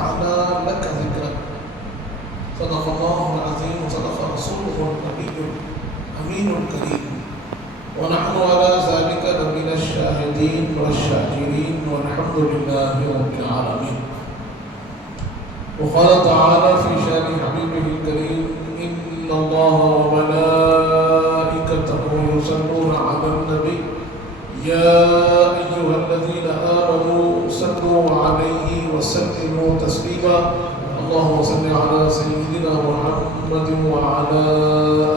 تعالى لك ذكرك. صدق الله العظيم وصدق رسوله النبي الأمين الكريم، ونحن على ذلك لمن الشاهدين والشاكرين والحمد لله رب العالمين. وقال تعالى في شان حبيبه الكريم: إن الله وملائكته يصلون على النبي يا أيها الذين آمنوا صلوا عليه وسلموا تسليما. اللهم صل على سيدنا محمد وعلى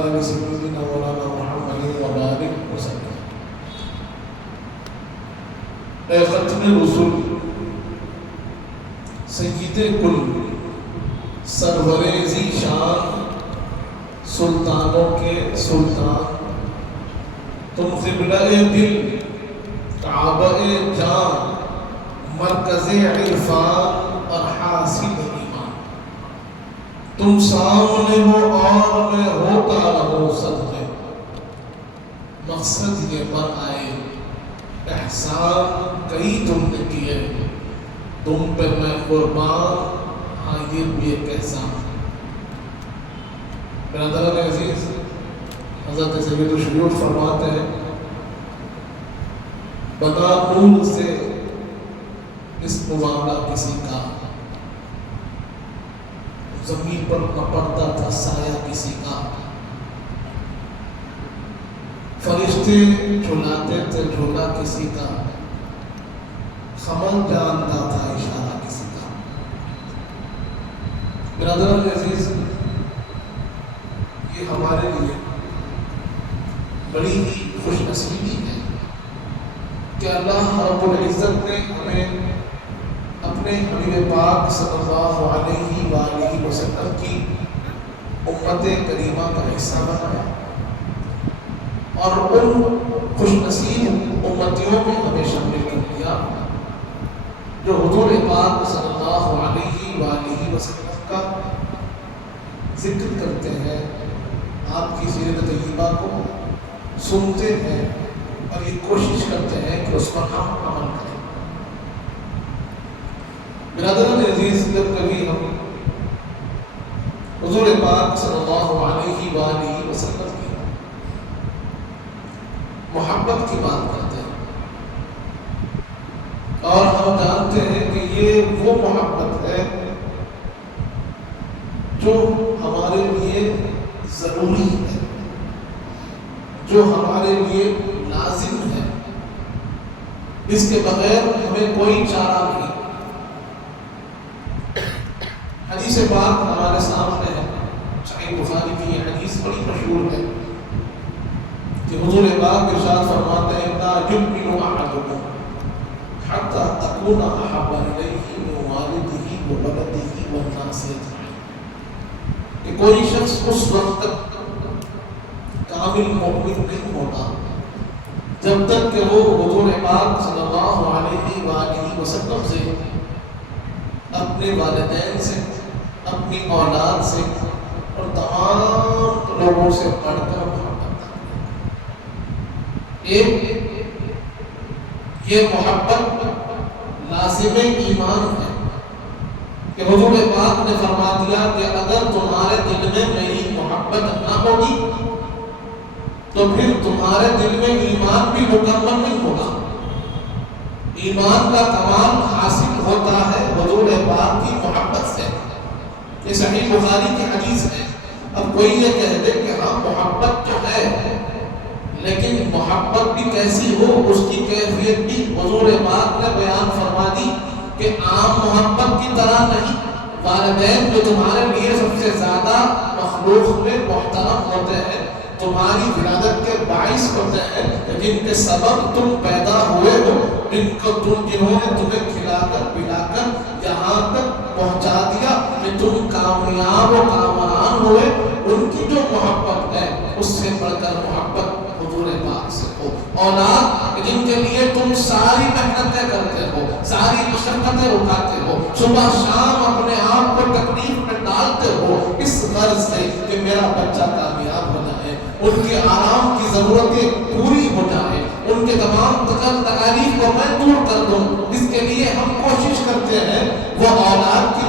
آل سيدنا مولانا محمد وبارك وسلم. اے ختم رسول، سید کل، سرور ذی شان، سلطانوں کے سلطان، تم قبلہ دل، کعبہ جان، مرکز عرفان اور حاصل ایمان. تم سامنے ہو اور میں ہوتا رہوں صدقے. مقصد یہ پر آئے احسان کئی تم نے کیے، تم پہ میں قربان، ہاں یہ بھی ایک احسان. برادران عزیز، حضرت سید الشیوخ فرماتے ہیں: بنا نور سے اس معاملہ کسی کا، زمین پر نہ پڑتا تھا سایہ کسی کا. فرشتے جھلاتے تھے جھولا کسی کا، خمل جانتا تھا اشارہ کسی کا. برادران عزیز، یہ ہمارے لیے بڑی ہی خوش نصیبی ہے کہ اللہ رب العزت نے ہمیں اپنے حبیب پاک صلی اللہ علیہ وآلہ وسلم کی امت کریمہ کا حصہ بنایا اور ان خوش نصیب امتیوں میں ہمیں شامل کر دیا جو حضور پاک صلی اللہ علیہ وآلہ وسلم کا ذکر کرتے ہیں، آپ کی سیرت طیبہ کو سنتے ہیں اور یہ کوشش کرتے ہیں کہ اس پر ہم عمل کریں. برادران عزیز، جب کبھی ہم حضور پاک صلی اللہ علیہ وآلہ وسلم کی محبت کی بات کرتے ہیں اور ہم جانتے ہیں کہ یہ وہ محبت ہے جو ہمارے لیے ضروری ہے، جو ہمارے لیے لازم ہے، اس کے بغیر ہمیں کوئی چارہ نہیں. حدیث پاک ہمارے سامنے ہے، صحیح بخاری کی یہ حدیث بڑی مشہور ہے کہ حضور پاک ارشاد فرماتے ہیں: لا یؤمن احدکم حتی اکون احب الیہ من والدہ وولدہ والناس اجمعین. کہ کوئی شخص اس وقت تک کامل مومن نہیں ہوتا جب تک کہ وہ حضور پاک صلی اللہ علیہ وآلہ وسلم سے، اپنے والدین سے، اپنی اولاد سے اور تمام لوگوں سے بڑھ کر محبت کرتا. ایک یہ محبت لازم ایمان ہے کہ حضور پاک نے فرما دیا کہ اگر تمہارے دل میں میری محبت نہ ہوگی تو پھر تمہارے دل میں ایمان بھی مکمل نہیں ہوگا. ایمان کا کمال حاصل ہوتا ہے حضور پاک کی محبت سے. یہ صحیح بخاری کی حدیث ہے. اب کوئی یہ کہہ دے کہ ہاں محبت تو ہے، لیکن محبت بھی کیسی ہو، اس کی کیفیت بھی حضور پاک نے بیان فرما دی کہ عام محبت کی طرح نہیں. والدین جو تمہارے لیے سب سے زیادہ مخلوق میں محترم ہوتے ہیں، تمہاری ولادت کے باعث ہوتے ہیں، جن کے سبب تم پیدا ہوئے ہو، جنہوں نے تمہیں کھلا کر پلا کر یہاں تک پہنچا دیا کہ تم کامیاب و کامران ہوئے، ان کی جو محبت ہے اس سے بڑھ کر محبت حضور پاک سے ہو. اولاد جن کے لیے تم ساری محنتیں کرتے ہو، ساری مشقتیں اٹھاتے ہو، صبح شام اپنے آپ کو تکلیف میں ڈالتے ہو اس غرض سے کہ میرا بچہ کامیاب ہو جائے، ان کے آرام کی ضرورتیں پوری ہو جائے، ان کے تمام تکلیف کو میں دور کر دوں، اس کے لیے ہم کوشش کرتے ہیں وہ اولاد کی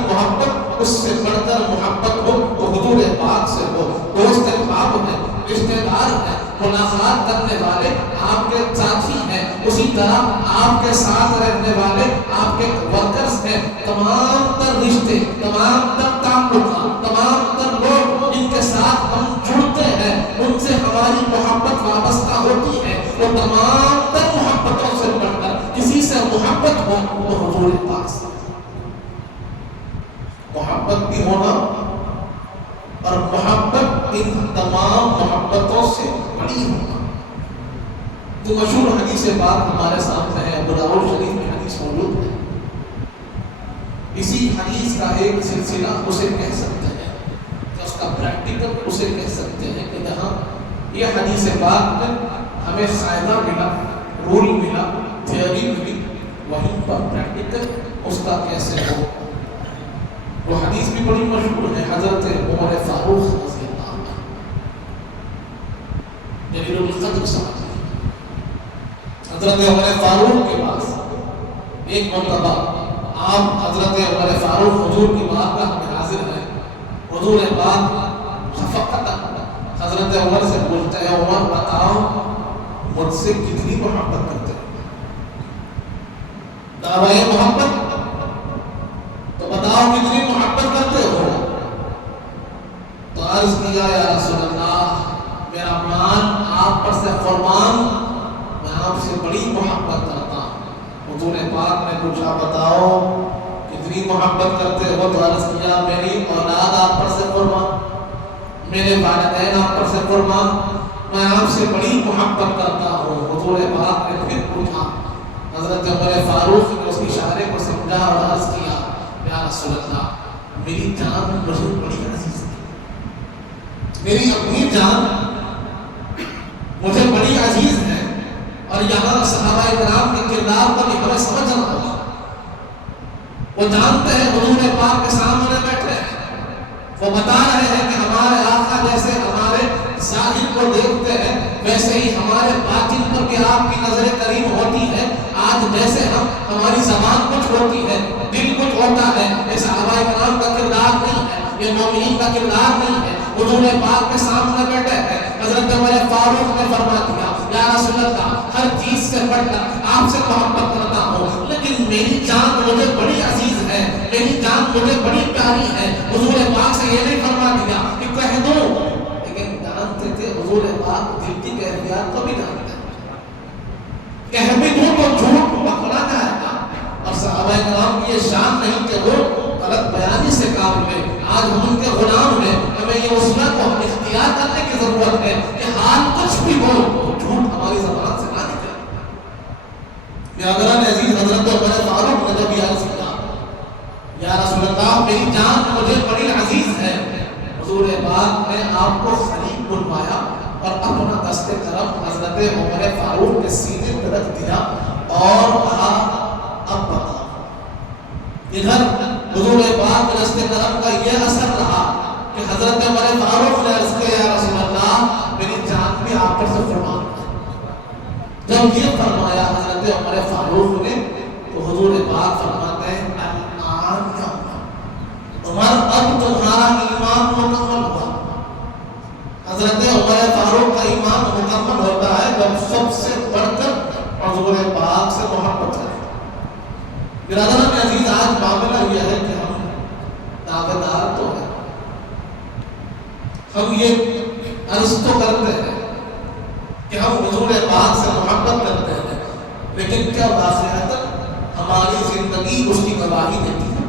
ملاقات کرنے والے آپ کے ساتھی ہیں، اسی طرح آپ کے ساتھ رہنے والے آپ کے ورکرز ہیں، تمام تر رشتے، تمام تر تعلقات، تمام تر لوگ جن کے ساتھ ہم جڑتے ہیں، ان سے ہماری محبت وابستہ ہوتی ہے، وہ تمام تر محبتوں سے بڑھ کر کسی سے محبت ہو وہ حضور پاک سے محبت بھی ہونا، اور محبت ان تمام محبتوں سے بڑی ہونا۔ تو مشہور حدیث بات ہمارے سامنے ہے، ابو داؤد شریف میں حدیث موجود ہے۔ اسی حدیث کا ایک سلسلہ اسے کہہ سکتے ہیں، اس کا پریکٹیکل اسے کہہ سکتے ہیں کہ جہاں یہ حدیث بات میں ہمیں قاعدہ ملا، رول ملا، تھیوری ملی، وہیں پر پریکٹیکل اس کا کیسے ہو۔ وہ حدیث بھی بڑی مشہور ہے، حضرت عمر فاروق رضی اللہ عنہ، جلیل القدر صاحب، حضرت عمر فاروق کے پاس ایک مرتبہ آپ حضرت عمر فاروق حضور کی بارگاہ میں حاضر ہیں، حضور پاک شفقت حضرت عمر سے پوچھتے ہیں، عمر بتاؤ مجھ سے کتنی محبت کرتے ہیں؟ دعوی محبت تو بتاؤ کتنی محبت کرتے ہو؟ تو عرض کیا یا رسول اللہ میرا مان آپ پر سے قربان، میں آپ سے بڑی محبت کرتا ہوں۔ حضور پاک نے پوچھا بتاؤ کتنی محبت کرتے ہو؟ تو عرض کیا میری اولاد آپ پر سے قربان، میرے والدین آپ پر سے قربان، میں آپ سے بڑی محبت کرتا ہوں۔ حضور پاک نے پھر پوچھا، حضرت عمر فاروق نے اس اشارے کو سمجھا اور عرض کیا یا رسول اللہ میری جان مجھے بڑی عزیز ہے، میری اپنی جان مجھے بڑی عزیز ہے۔ اور یہاں صحابہ کرام کے کردار کو بھی ہمیں سمجھنا ہوگا۔ وہ جانتے ہیں حضور پاک کے سامنے بیٹھے ہیں، وہ بتا رہے ہیں کہ ہمارے آقا جیسے ہمارے ظاہر کو دیکھتے ہیں ویسے ہی ہمارے باطن پر بھی آپ کی نظر کریم ہوتی ہے۔ آج جیسے ہماری زبان کچھ ہوتی ہے، دل کچھ ہوتا ہے، یہ صحابہ کرام کا کردار نہیں ہے، یہ مومنین کا کردار نہیں ہے۔ حضور پاک کے سامنے بیٹھے ہیں، حضرت عمر فاروق نے فرما دیا یا رسول اللہ ہر چیز سے بڑھ کر آپ سے محبت کرتا ہوں، لیکن میری جان مجھے بڑی عزیز ہے، میری جان مجھے بڑی پیاری ہے۔ حضور پاک سے یہ نہیں فرما دیا کہ کہہ دوں، لیکن جانتے تھے حضور پاک دل کی کیفیات کو بھی جانتے ہیں، کہہ بھی دوں تو جھوٹ پکڑا جائے گا۔ اور صحابہ کرام کی یہ شان نہیں کہ وہ غلط بیانی سے کام لے۔ آج ہم ان کے غلام ہیں، ہمیں یہ وسیلہ کو اختیار کرنے کی ضرورت ہے کہ حال کچھ بھی ہو جھوٹ ہماری زبان سے نہ نکلے۔ برادران عزیز، حضرت عمر فاروق نے جب یہ عرض کیا یا رسول اللہ میری جان مجھے بڑی عزیز ہے، حضور پاک نے آپ کو خلیل بلوایا اور اپنا دست کرم حضرت عمر فاروق کے سینے پر رکھ دیا اور کہا اب بتا۔ ادھر حضور پاک کے دست کرم کا یہ اثر رہا کہ حضرت عمر فاروق نے عرض کیا یا رسول اللہ میری جان بھی آپ پر سے فرمان ہے۔ جب یہ فرمایا حضرت عمر فاروق نے تو حضور پاک فرماتے ہیں الآن یا عمر اب تمہارا ایمان مکمل ہوا۔ حضرت عمر فاروق کا ایمان مکمل ہوتا ہے جب سب سے بڑھ کر حضور پاک سے محبت کرے۔ برادران عزیز، آج معاملہ یہ ہے کہ ہم دعوے دار تو ہیں، ہم یہ عرض تو کرتے ہیں کہ ہم حضور پاک سے محبت کرتے ہیں، لیکن کیا واقعات ہماری زندگی اس کی گواہی دیتی ہے؟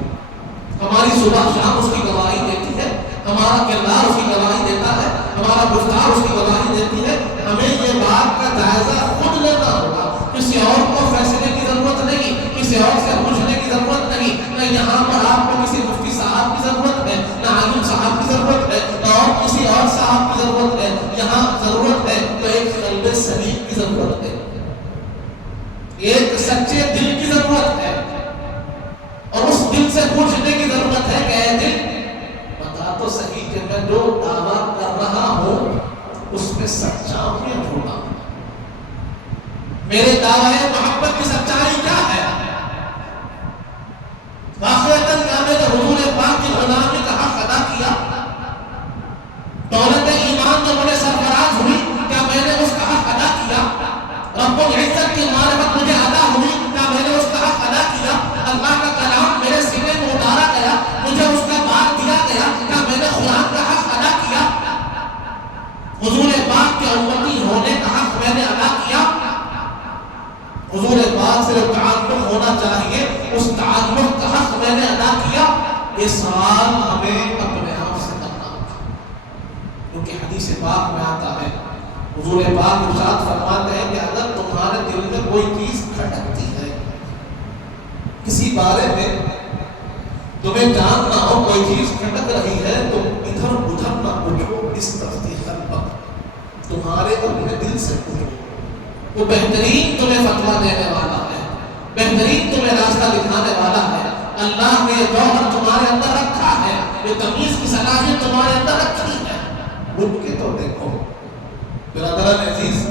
ہماری صبح شام اس کی گواہی دیتی ہے، ہمارا کردار اس کی گواہی دیتا ہے، ہمارا گفتار اس کی گواہی دیتی ہے۔ ہمیں یہ بات کا جائزہ خود لینا ہوگا، کسی اور کو فیصلے کی ضرورت نہیں، کسی اور سے پوچھنے کی ضرورت نہیں۔ نہ یہاں پر آپ کو کسی مفتی صاحب کی ضرورت ہے، نہ عالم صاحب کی ضرورت ہے، نہ اور کسی اور صاحب کی ضرورت ہے۔ یہاں ضرورت ہے تو ایک قلب سلیم کی ضرورت ہے، ایک سچے دل کی ضرورت ہے، اور اس دل سے پوچھنے کی ضرورت ہے کہ اے دل بتا تو صحیح کہ میں جو دعویٰ کر رہا ہوں اس میں سچا ہوں یا جھوٹا ہوں؟ میرے دعوے محبت کی سچائی کیا ہے؟ واقعتاً کیا میں نے حضور پاک کی غلامی کا حق ادا کیا؟ دولت ایمان جو بڑے سرفراز ہوئی، کیا میں نے اس کا رب العزت کی معرفت مجھے عطا ہوئی، کیا میں نے اس کا حق ادا کیا؟ اللہ کا کلام میرے سینے میں اتارا گیا، مجھے اس کا بات دیا گیا، کیا میں نے قرآن کا حق ادا کیا؟ حضور پاک کے امتی ہونے کا حق میں نے ادا کیا؟ حضور پاک سے جو تعلق ہونا چاہیے اس تعلق کا حق میں نے ادا کیا؟ یہ سوال ہمیں اپنے آپ سے کرنا ہوگا، کیونکہ حدیث پاک میں آتا ہے، حضور پاک ارشاد فرماتے ہیں کہ اگر تمہارے دل میں کوئی چیز کھٹکتی ہے، کسی بارے میں تمہیں جاننا ہو، کوئی چیز کھٹک رہی ہے، تو ادھر ادھر نہ پوچھو، اس تصدیق قلبک، تمہارے اپنے دل سے پوچھو، وہ بہترین تمہیں فتویٰ دینے والا ہے، بہترین تمہیں راستہ دکھانے والا ہے۔ اللہ نے جوہر تمہارے اندر رکھا ہے، یہ تمیز کی صلاحیت تمہارے اندر رکھی ہے، اٹھ کے تو دیکھو۔ برادران عزیز،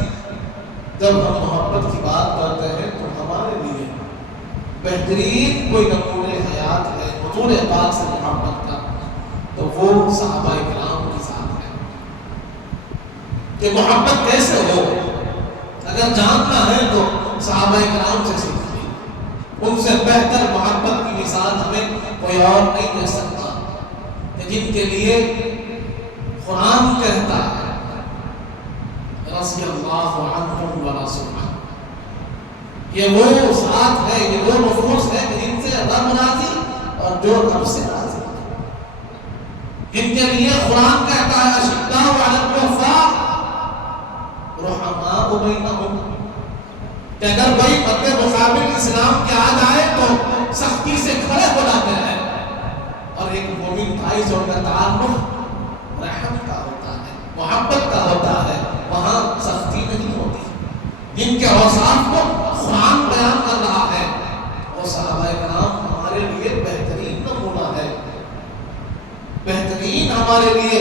جب ہم محبت کی بات کرتے ہیں تو ہمارے لیے بہترین کوئی نمونہ حیات ہے حضور پاک سے محبت کا، تو وہ صحابہ کرام کے ساتھ ہے کہ محبت کیسے ہو۔ اگر جاننا ہے تو صحابہ کرام سے سیکھیے، ان سے بہتر محبت کی مثال ہمیں کوئی اور نہیں دے سکتا، کہ جن کے لیے قرآن کہتا ہے رضی اللہ عنہم ورضوا، یہ وہ ذات ہے، یہ وہ نفوس ہے کہ جن سے رب راضی اور جو رب سے راضی ہے، جن کے لیے قرآن کہتا ہے اشداء علی الکفار رحماء بینہم، کہ اگر کوئی مد مقابل اسلام کے آ جائے تو سختی سے کھڑے ہو جاتے ہیں، اور ایک مومن بھائی سے ان کا تعلق رحم کا ہوتا ہے، محبت کا ہوتا ہے، وہاں سختی نہیں ہوتی۔ جن کے اوصاف کو قرآن بیان کر رہا ہے وہ صحابہ کرام ہمارے لیے بہترین نمونہ ہے، بہترین ہمارے لیے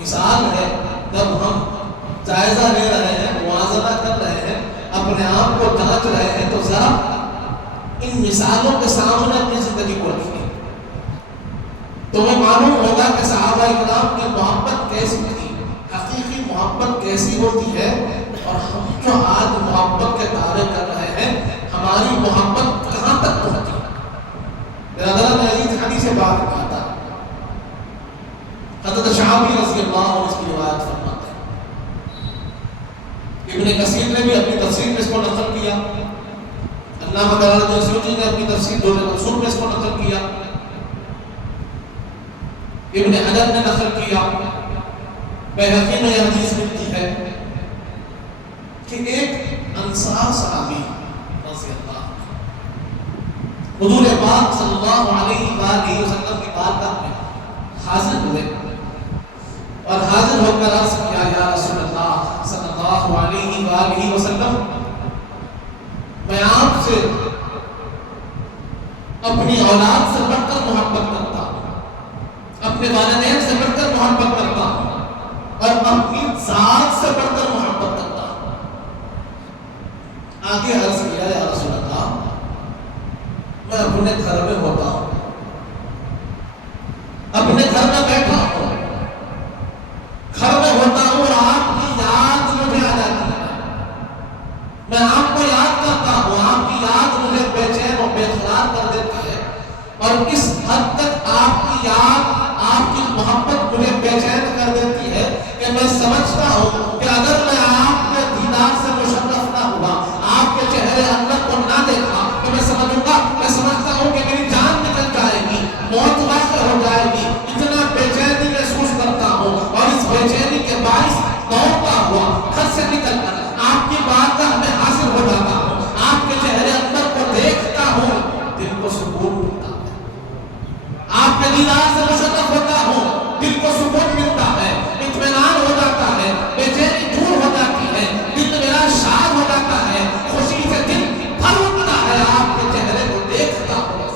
مثال ہے۔ جب ہم جائزہ لے رہے ہیں، موازنہ کر رہے ہیں، اپنے آپ کو جانچ رہے ہیں، تو ذرا ان مثالوں کے سامنے اپنی زندگی کو رکھیے، تمہیں معلوم ہوگا کہ صحابہ کرام کی محبت کیسی تھی، حقیقی محبت کیسی ہوتی ہے، اور ہم جو آج محبت کے دعوے کر رہے ہیں ہماری محبت کہاں تک پہنچی۔ برادران عزیز، حدیث بات میں آتا ہے، حضرت شعبی رضی اللہ عنہ اس کی روایت فرماتے ہیں، ابن کثیر نے بھی اپنی تفسیر میں اس کو نقل کیا، علامہ جلال السیوطی نے اپنی تفسیر دور منصور میں اس کو نقل کیا، ابن حجر نے نقل کیا، بیہقی میں یہ حدیث ملتی ہے کہ ایک انصار صحابی رضی اللہ عنہ حضور پاک صلی اللہ علیہ وآلہ وسلم کی بارگاہ میں حاضر ہوئے، اور حاضر ہو کر عرض کیا، یا رسول اللہ صلی اللہ علیہ وآلہ وسلم، میں آپ سے اپنی اولاد سے بڑھ کر محبت کرتا ہوں، اپنے والدین سے بڑھ کر محبت کرتا ہوں، اور اپنی ذات سے بڑھ کر محبت کرتا ہوں۔ آگے عرض کیا، یا رسول اللہ، میں اپنے گھر میں ہوتا ہوں، اپنے گھر میں بیٹھا ہوں، گھر میں ہوتا ہوں، اور آپ کی یاد مجھے آ جاتی ہے، میں آپ کو یاد کرتا ہوں، آپ کی یاد مجھے بے چین اور بے قرار کر دیتی ہے، اور اس حد تک آپ کی یاد، آپ کی محبت مجھے بے چین کر دیتی ہے کہ میں سمجھتا ہوں کہ اگر میں آپ کے دیدار سے مشرف نہ ہوا، آپ کے چہرے انور کو نہ دیکھا، تو میں سمجھتا ہوں کہ میری جان نکل جائے گی، موت واقع ہو جائے گی، اتنا بے چینی محسوس کرتا ہوں، اور اس بے چینی کے باعث دوڑتا ہوا گھر سے نکل کر آپ کی بارگاہ میں حاضر ہو جاتا ہوں، آپ کے چہرے انور کو دیکھتا ہوں، دل کو سکون ملتا ہے، آپ کے دیدار سے مشرف ہوتا ہوں، دل کو سکون ملتا ہے، اطمینان ہو جاتا ہے، بے چینی دور ہو جاتی ہے، دل میرا شاد ہو جاتا ہے، خوشی سے دل بھر اٹھتا ہے، آپ کے چہرے کو دیکھتا ہوں۔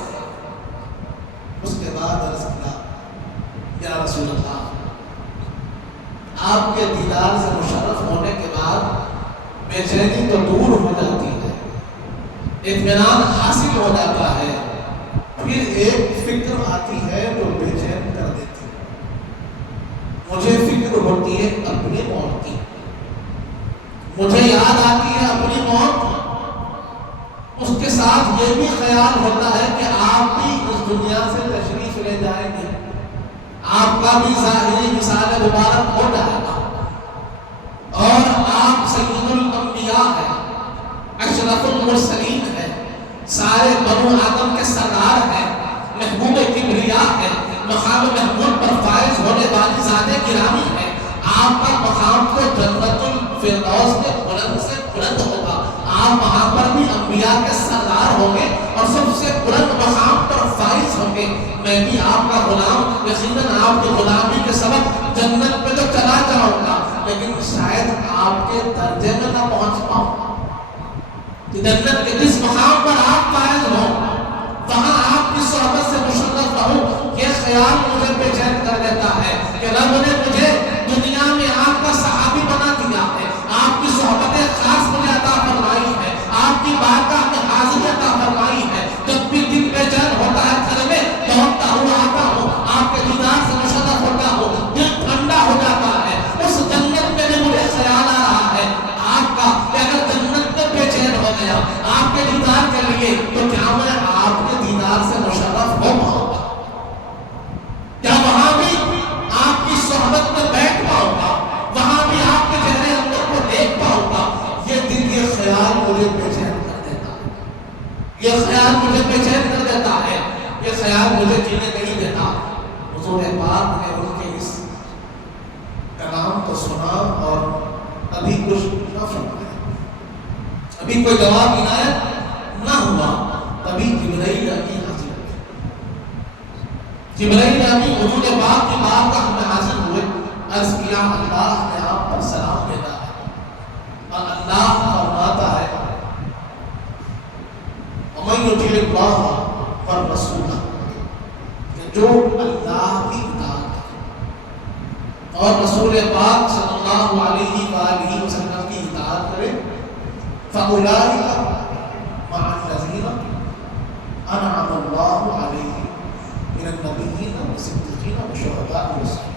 اس کے بعد عرض کیا، یا رسول اللہ، آپ کے دیدار سے مشرف ہونے کے بعد بے چینی تو دور ہو جاتی ہے، اطمینان حاصل ہو جاتا ہے، پھر ایک فکر آتی ہے جو بے چین کر دیتی ہے، مجھے فکر ہوتی ہے اپنے موت کی، مجھے یاد آتی ہے ساتھ یہ بھی خیال ہوتا ہے کہ آپ بھی اس دنیا سے تشریف لے جائیں گے، آپ کا بھی ظاہری وصال مبارک ہو جائے گا، اور آپ سید الانبیاء ہیں، اشرف المرسلین ہیں، سارے بنو آدم کے سردار ہیں، محبوب کبریا ہیں، مقام محمود پر فائز ہونے والی ذات گرامی ہے، آپ کا مقام تو جنت الفردوس میں بلند سے بلند ہوگا، آپ وہاں پر بھی انبیاء کے سردار ہوں گے اور سب سے بلند مقام پر فائز ہوں گے۔ میں بھی آپ کا غلام، یقیناً آپ کی غلامی کے سبب جنت میں تو چلا جاؤں گا، لیکن شاید آپ کے درجے میں نہ پہنچ پاؤں، جنت کے جس مقام پر آپ فائز ہوں وہاں آپ کی صحبت سے مشرف رہوں، یہ خیال مجھے بے چین کر دیتا ہے کہ رب نے مجھے دنیا میں آپ کا صحابی بنا دیا ہے، آپ کی صحبت خاص مجھے عطا فرمائی ہے، آپ کی بارگاہ میں حاضری عطا فرمائی ہے، جب بھی دل بے چین ہوتا ہے گھر میں دوڑتا ہوں آتا ہوں، آپ کے دیدار سے مشرف ہوتا ہوں، دل ٹھنڈا ہو جاتا ہے، اس جنت میں بھی مجھے خیال آ رہا ہے آپ کا کہ اگر جنت میں بے چین ہو گیا آپ کے دیدار کے لیے تو کیا میں آپ کے دیدار سے مشرف ہو پاؤں گا، کیا وہاں بھی آپ کی صحبت میں بیٹھ پاؤں گا، وہاں بھی آپ کے چہرے اندر کو دیکھ پاؤں گا، یہ دل یہ خیال مجھے بے چین کر دیتا ہے، یہ خیال مجھے بے چین کر دیتا ہے، یہ خیال مجھے جینے نہیں دیتا۔ حضور پاک نے ان کے اس کلام کو سنا اور ابھی کچھ نہ فرمایا، ابھی کوئی جواب عنایت نہ ہوا، تبھی جبرائیل امین حاضر ہوئے، جبرائیل امین حضور پاک کی بارگاہ میں حاضر ہوئے، عرض کیا اللہ نے آپ پر سلام بھیجا ہے، اور اللہ فرماتا ہے وَمَن يُطِعِ اللَّهَ وَالرَّسُولَ، کہ جو اللہ کی اطاعت اور رسول پاک صلی اللہ علیہ وآلہ وسلم کی اطاعت کرے فَأُولَٰئِكَ مَعَ الَّذِينَ أَنْعَمَ اللَّهُ عَلَيْهِمْ مِنَ النَّبِيِّينَ وَالصِّدِّيقِينَ وَالشُّهَدَاءِ وَالصَّالِحِينَ۔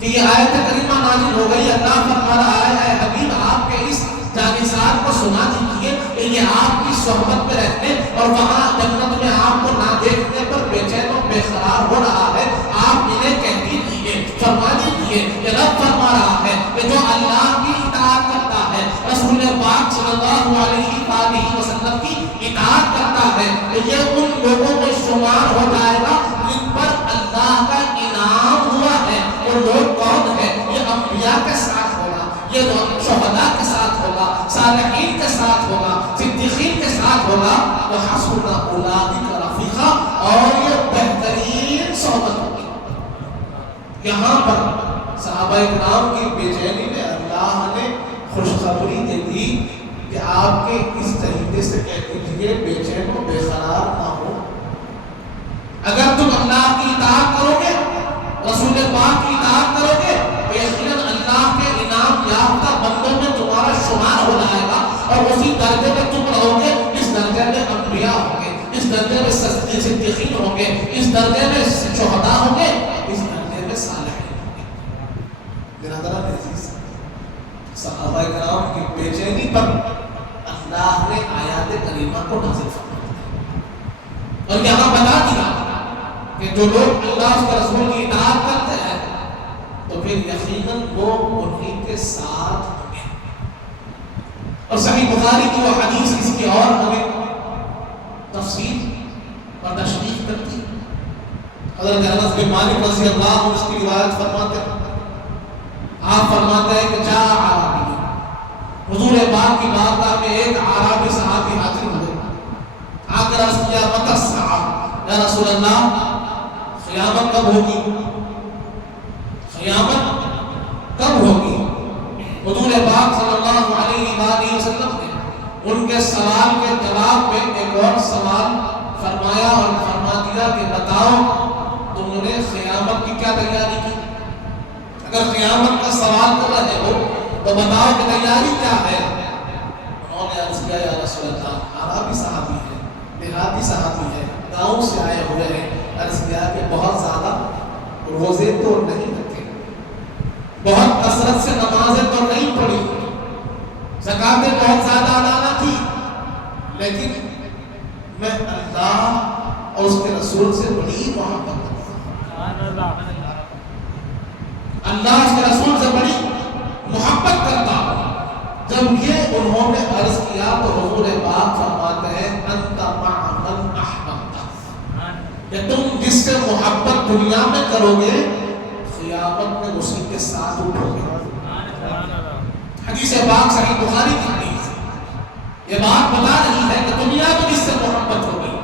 کہ یہ آیت کریمہ نازل ہو گئی، اللہ فرما رہا ہے اے حبیب آپ کے اس جانثار کو سنا دیجیے کہ یہ آپ کی صحبت میں رہنے اور وہاں جنت میں آپ کو نہ دیکھنے پر بے چین و بے قرار ہو رہا ہے، آپ انہیں کہہ دیجیے، فرما دیجیے کہ رب فرما رہا ہے کہ جو اللہ کی اطاعت کرتا ہے، رسول پاک صلی اللہ علیہ وآلہ وسلم کی اطاعت کرتا ہے، یہ ان لوگوں میں شمار ہو جائے گا جن پر اللہ کا انعام ہوا ہے۔ وہ لوگ کون ہیں؟ یہ انبیاء کے ساتھ ہوگا، یہ شہداء کے ساتھ ہوگا، صالحین کے ساتھ ہوگا، صدیقین کے ساتھ ہوگا، وَحَسُنَ أُولَٰئِكَ رَفِیقًا، اور یہ بہترین صحبت ہوگی۔ یہاں پر صحابہ اکرام کی بے چینی میں اللہ نے خوشخبری دے دی کہ آپ کے اس طریقے سے کہہ دیجیے بے چین و بے قرار نہ ہو، اگر تم اللہ کی اطاعت کرو گے، رسول پاک کی اطاعت کرو گے تو یقیناً اللہ کے انعام یافتہ بندوں میں تمہارا شمار ہو جائے گا، اور اسی درجے میں تم رہو گے، اس درجے میں انبیاء ہوں گے، اس درجے میں صدیقین ہوں گے، اس درجے میں شہداء ہوں گے، اس درجے میں صالحین ہوں گے۔ برادران عزیز، صحابہ کرام کی بے چینی پر اللہ نے آیات کریمہ کو نازل فرمایا اور یہاں بتا دیا کہ جو لوگ اللہ اس کے رسول کی اطاعت کرتے ہیں تو پھر یقیناً وہ انہی کے ساتھ ہوں گے۔ اور صحیح بخاری کی وہ حدیث اس کی اور ہمیں تفصیل اور تشریح کرتی ہے۔ حضرت انس بن مالک رضی اللہ عنہ اس کی روایت فرماتے ہیں، آپ فرماتے ہیں کہ جاء عربی، حضور پاک کی بارگاہ میں ایک عربی صحابی حاضر ہوئے، آ کر عرض کیا متی الساعۃ، یا رسول اللہ قیامت کب ہوگی؟ قیامت کب ہوگی؟ حضور پاک صلی اللہ علیہ وآلہ وسلم نے ان کے سوال کے جواب میں ایک اور سوال فرمایا اور فرما دیا کہ بتاؤ تم نے قیامت کی کیا تیاری کی؟ اگر قیامت کا سوال کر رہے ہو تو بتاؤ کہ تیاری کیا ہے؟ انہوں نے عرض کیا یا رسول اللہ، عربی صحابی ہے، دیہاتی صحابی ہے، گاؤں سے آئے ہوئے ہیں، عرض کیا کہ بہت زیادہ روزے تو نہیں رکھے، بہت کثرت سے نمازیں تو نہیں پڑھی، زکاتیں بہت زیادہ ادا نہ کی، لیکن میں اللہ اور اس کے رسول سے بڑی محبت کرتا ہوں، اللہ اس کے رسول سے بڑی محبت کرتا ہوں۔ جب یہ انہوں نے عرض کیا تو حضور پاک فرماتے ہیں انت مع من احببت، کہ تم جس سے محبت دنیا میں کرو گے قیامت میں اسی کے ساتھ اٹھو گے۔ حدیث پاک صحیح بخاری کی حدیث یہ بات بتا رہی ہے کہ دنیا میں جس سے محبت ہوگی،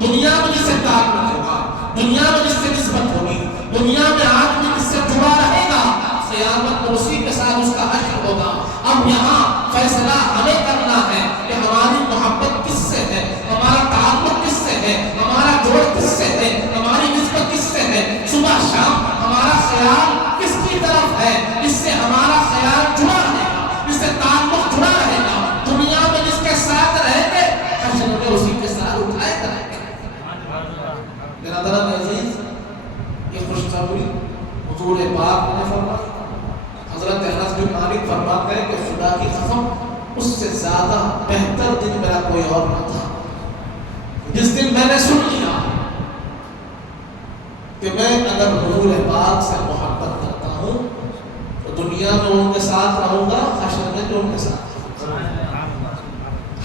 دنیا میں جس سے تعلق ہوگا، دنیا میں جس سے نسبت ہوگی، دنیا میں آدمی جس سے جڑا رہے گا، قیامت میں اسی کے ساتھ اس کا حشر ہوگا۔ اب یہاں فیصلہ ہمیں کرنا ہے کہ ہماری محبت کس سے ہے، ہمارا تعلق کس سے ہے، ہمارا جوڑ کس سے ہے، ہماری نسبت کس سے ہے۔ صبح شام ہمارا خیال کس کی طرف ہے، اس سے ہمارا خیال جڑا رہے گا، اس سے تعلق جڑا رہے گا۔ دنیا میں جس کے ساتھ رہیں گے حشر میں اسی کے ساتھ اٹھائے کریں گے۔ برادران عزیز، یہ خوشخبری حضور پاک نے فرمائی۔ حضرت انس بن مالک فرماتے ہیں کہ خدا کی قسم اس سے زیادہ بہتر دن میرا کوئی اور نہ تھا، جس دن میں نے سن لیا کہ میں اگر حضور پاک سے محبت کرتا ہوں تو دنیا میں ان کے ساتھ رہوں گا، حشر میں بھی ان کے ساتھ۔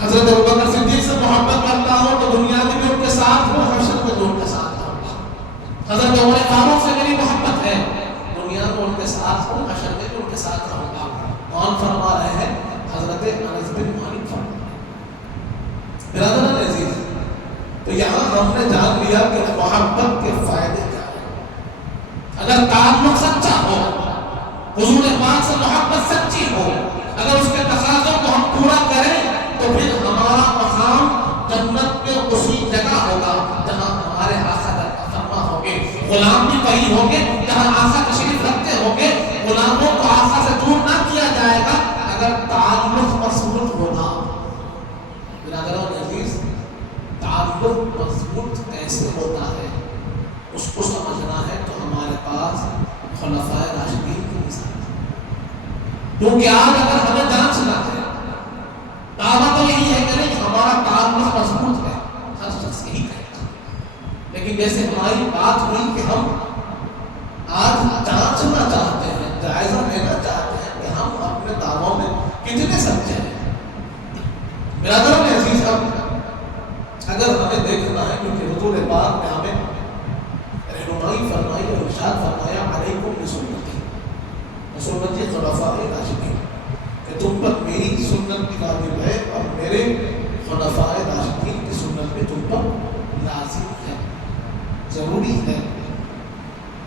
حضرت ابوبکر صدیق سے محبت کرتا ہوں تو دنیا میں بھی ان کے ساتھ ہوں، حشر میں بھی ان کے ساتھ رہوں گا۔ حضرت عمر فاروق سے میری محبت ہے، دنیا میں ان کے ساتھ ہوں، حشر میں بھی ان کے ساتھ رہوں گا۔ کون فرما رہے ہیں؟ حضرت انس بن مالک فرما رہے ہیں۔ برادران عزیز، تو یہاں ہم نے جان لیا کہ محبت کے فائدے کیا ہیں۔ اگر تعلق سچا ہو، حضور پاک سے محبت سچی ہو، اگر اس کے تقاضوں کو ہم پورا کریں تو پھر ہمارا مقام جنت میں اسی جگہ ہوگا جہاں ہمارے آقا فرما ہوں گے۔ غلام بھی وہی ہوں گے جہاں آقا تشریف رکھتے ہوں گے۔ غلاموں کو آقا سے دور نہ کیا جائے گا اگر تعلق مضبوط ہوگا۔ برادران عزیز، تعلق مضبوط کیسے ہوتا ہے اس کو سمجھنا ہے تو ہمارے پاس خلفائے راشدین کی مثال ہے۔ کیونکہ آج اگر ہمیں جانچنا ہے، دعویٰ تو یہی ہے کہ نہیں ہمارا تعلق مضبوط ہے، ہر شخص یہی کہتا ہے، لیکن جیسے ہماری بات ہوئی کہ ہم آج جانچنا چاہتے ہیں، جائزہ لینا چاہتے ہیں کہ ہم اپنے دعووں میں کتنے سچے ہیں۔ برادران عزیز، اب اگر ہمیں دیکھنا ہے کیونکہ حضور پاک نے ہمیں رہنمائی فرمائی اور ارشاد فرمایا علیکم بسنتی وسنت خلفائے راشدین، کہ تم پر میری سنت کی واجب ہے اور میرے خلفائے راشدین کی سنت بھی تم پر لازم ہے، ضروری ہے۔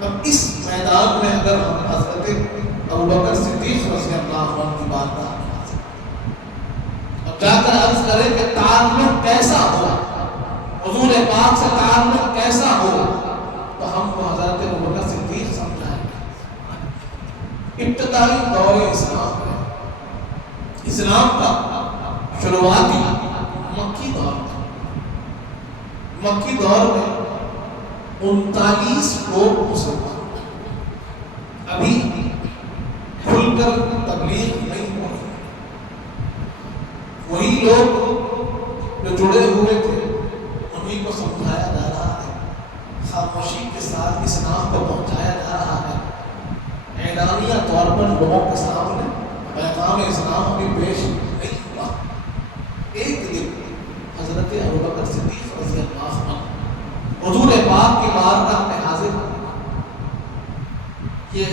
اب اس میدان میں اگر ہم حضرت ابوبکر صدیق رضی اللہ عنہ کی بات کریں، اب جا کر عرض کریں کہ تعلق کیسا ہو، حضور پاک سے تعلق کیسا ہو، تو ہم کو حضرت ابوبکر صدیق سمجھائیں گے۔ ابتدائی دور اسلام میں، اسلام کا شروعاتی مکی دور میں، مکی دور میں 39 لوگ مسلمان، ابھی کھل کر تبلیغ نہیں ہوئی، وہی لوگ جو جڑے ہوئے تھے انہیں کو سمجھایا جا رہا ہے، خاموشی کے ساتھ اسلام کو پہنچایا جا رہا ہے۔ اعلانیہ طور پر لوگوں کے سامنے پیغام اسلام ابھی پیش نہیں ہوا۔ ایک دن حضرت ابوبکر صدیق رضی اللہ عنہ حضور پاک کی بارگاہ میں حاضر، یہ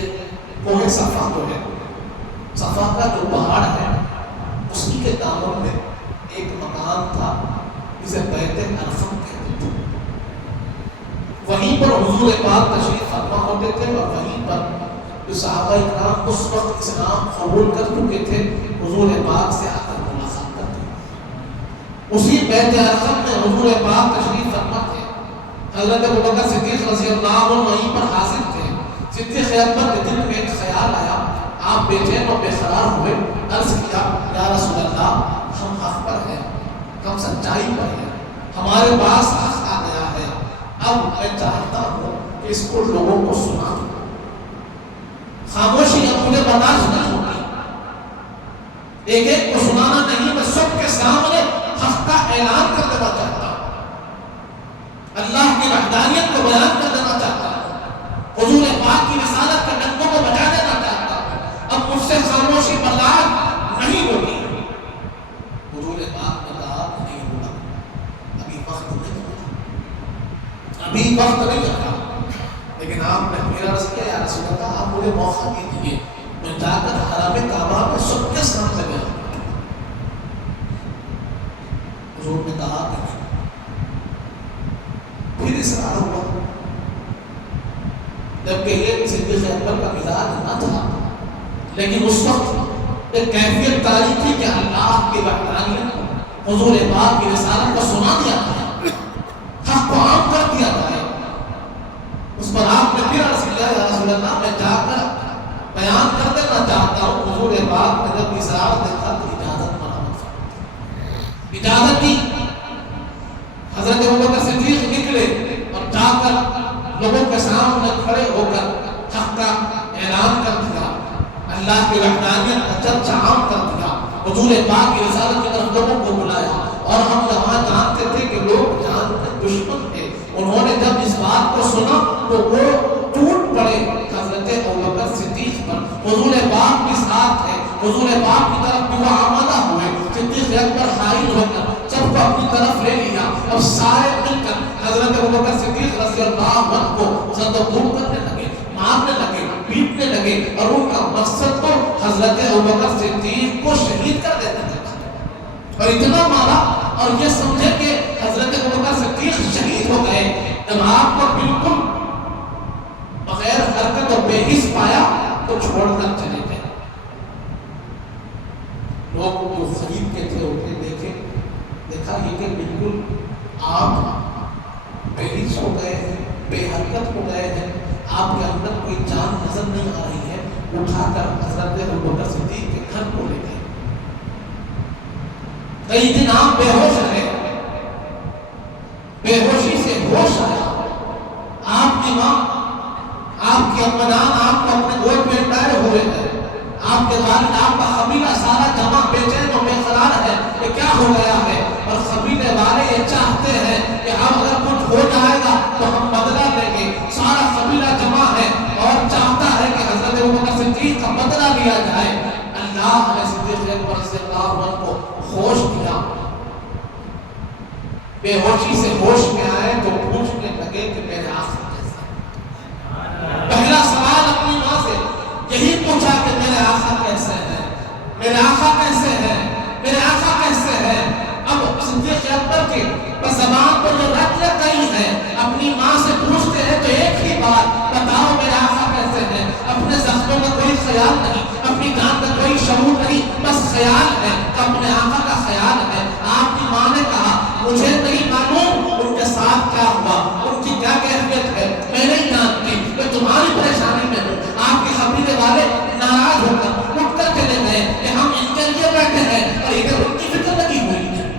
کوہ صفا جو ہے، صفا کا جو پہاڑ ہے اسی کے دامن میں ایک مکان تھا جسے بیت ارقم کہتے تھے۔ وہیں پر حضور پاک تشریف فرما ہوتے تھے اور وہیں پر جو صحابہ اکرام اس وقت اسلام قبول کر چکے تھے حضور پاک سے آ کر ملاقات کرتے تھے۔ اسی بیت ارقم میں حضور پاک تشریف فرما تھے۔ حضرت ابوبکر صدیق رضی اللہ عنہ وہیں پر حاضر تھے۔ صدیق اکبر کے دل میں ایک خیال آیا، آپ بے چین اور بے قرار ہوئے، عرض کیا یا رسول اللہ، ہم حق پر ہیں، ہم سچائی پر ہیں، ہمارے پاس حق آ گیا ہے، اب میں چاہتا ہوں کہ اس کو لوگوں کو سنا دوں۔ خاموشی اب مجھے برداشت نہیں ہوگی، ایک ایک کو سنانا نہیں، میں سب کے سامنے حق کا اعلان کر دینا چاہتا ہوں، اللہ کی وحدانیت کو بیان کر دینا چاہتا ہوں، حضور پاک کی رسالت کے ڈنکوں کو بجا دینا چاہتا ہوں، اب مجھ سے خاموشی برداشت نہیں ہوگی۔ حضور پاک نے کہا نہیں ہوگا، ابھی وقت نہیں ہوگا، ابھی وقت نہیں ہوگا۔ لیکن آپ نے میرا عرض کیا یا رسول اللہ آپ مجھے موقع دیجیے، میں جا کر حرم کعبہ میں سب کے سامنے گیا۔ حضور نے کہا کہ پھر اصرار ہوا، جبکہ یہ صدیق اکبر کا مزاج نہ تھا، لیکن اس وقت ایک کیفیت تاری تھی کہ اللہ کی وحدانیت حضور پاک کی رسالت کو سنا دیا جائے، حق کو عام کر دیا جائے۔ اس پر آپ نے پھر عرض کیا یا رسول اللہ میں جا کر بیان کر دینا چاہتا ہوں۔ حضور پاک نے جب اصرار دیکھا تو اجازت مانگی، اجازت دی۔ حضرت ابوبکر صدیق نکلے اور جا کر لوگوں کے سامنے کھڑے ہو کر حق کا اعلان کر دیا، اللہ کی وحدانیت کا چرچا عام کر دیا، حضور پاک کی رسالت کی طرف لوگوں کو بلایا۔ اور ہم وہاں جانتے تھے کہ لوگ جانتے دشمن تھے، انہوں نے جب اس بات کو سنا تو وہ ٹوٹ پڑے حضرت ابوبکر صدیق پر۔ حضور پاک کے ساتھ ہے، حضور پاک کی طرف بھی وہ آمدہ ہوئے، صدیق اکبر حائل ہو کر سب کو اپنی طرف لے لیا۔ اب سارے مل کر حضرت ابوبکر صدیق رضی اللہ عنہ کو زد و بوم کرنے لگے، مارنے لگے، پیٹنے لگے، اور ان کا مقصد تو حضرت ابوبکر صدیق کو شہید کر دینا تھا۔ اور اتنا مارا اور یہ سمجھے کہ حضرت ابوبکر صدیق شہید ہو گئے۔ جب آپ کو بالکل بغیر حرکت اور بے حس پایا تو چھوڑ کر چلے گئے۔ لوگ جو خرید کے تھے اٹھے دیکھا یہ کہ بالکل آپ بے حس ہو گئے ہیں، بے حرکت ہو گئے ہیں، آپ کے اندر کوئی جان نظر نہیں آ رہی ہے۔ اٹھا کر حضرت ابوبکر صدیق کے گھر کو لے گئے۔ کئی دن آپ بے ہوش رہے، بے ہوشی سے ہوش آیا۔ آپ کی ماں، آپ کی اما جان آپ کو اپنے گود میں اٹھائے ہوئے ہیں، آپ کے والد، آپ کا قبیلہ سارا جمع بے چین و بے قرار ہے کہ کیا ہو گیا ہے، اور قبیلے والے یہ چاہتے ہیں کہ اب اگر کچھ ہو جائے گا تو ہم بدلہ لیں گے۔ سارا قبیلہ جمع ہے اور چاہتا ہے کہ حضرت ابوبکر صدیق کا بدلہ لیا جائے۔ اللہ نے صدیق اکبر رضی اللہ عنہ کو ہوش دیا، بے ہوشی سے ہوش میں آئے تو پوچھنے لگے کہ میرے آقا کیسے ہیں۔ پہلا سوال اپنی ماں سے یہی پوچھا کہ میرے آقا کیسے ہیں، میرے آقا کیسے ہیں، میرے آقا کیسے ہیں۔ اب صدیق اکبر کی زبان پر جو رت گئی ہے، اپنی ماں سے پوچھتے ہیں تو ایک ہی بات، بتاؤ میرے آقا کیسے ہیں۔ اپنے زخموں کا کوئی خیال نہیں، اپنی جان کا کوئی شعور نہیں، بس خیال ہے کہ اپنے آقا کا خیال ہے۔ آپ کی ماں نے کہا مجھے نہیں معلوم ان کے ساتھ کیا ہوا، ان کی کیا کیفیت ہے، میں نہیں جانتی، میں تمہاری پریشانی میں ہوں۔ آپ کے قبیلے والے ناراض ہو کر اٹھ کر چلے گئے کہ ہم ان کے لیے بیٹھے ہیں اور ادھر ان کی فکر لگی ہوئی ہے،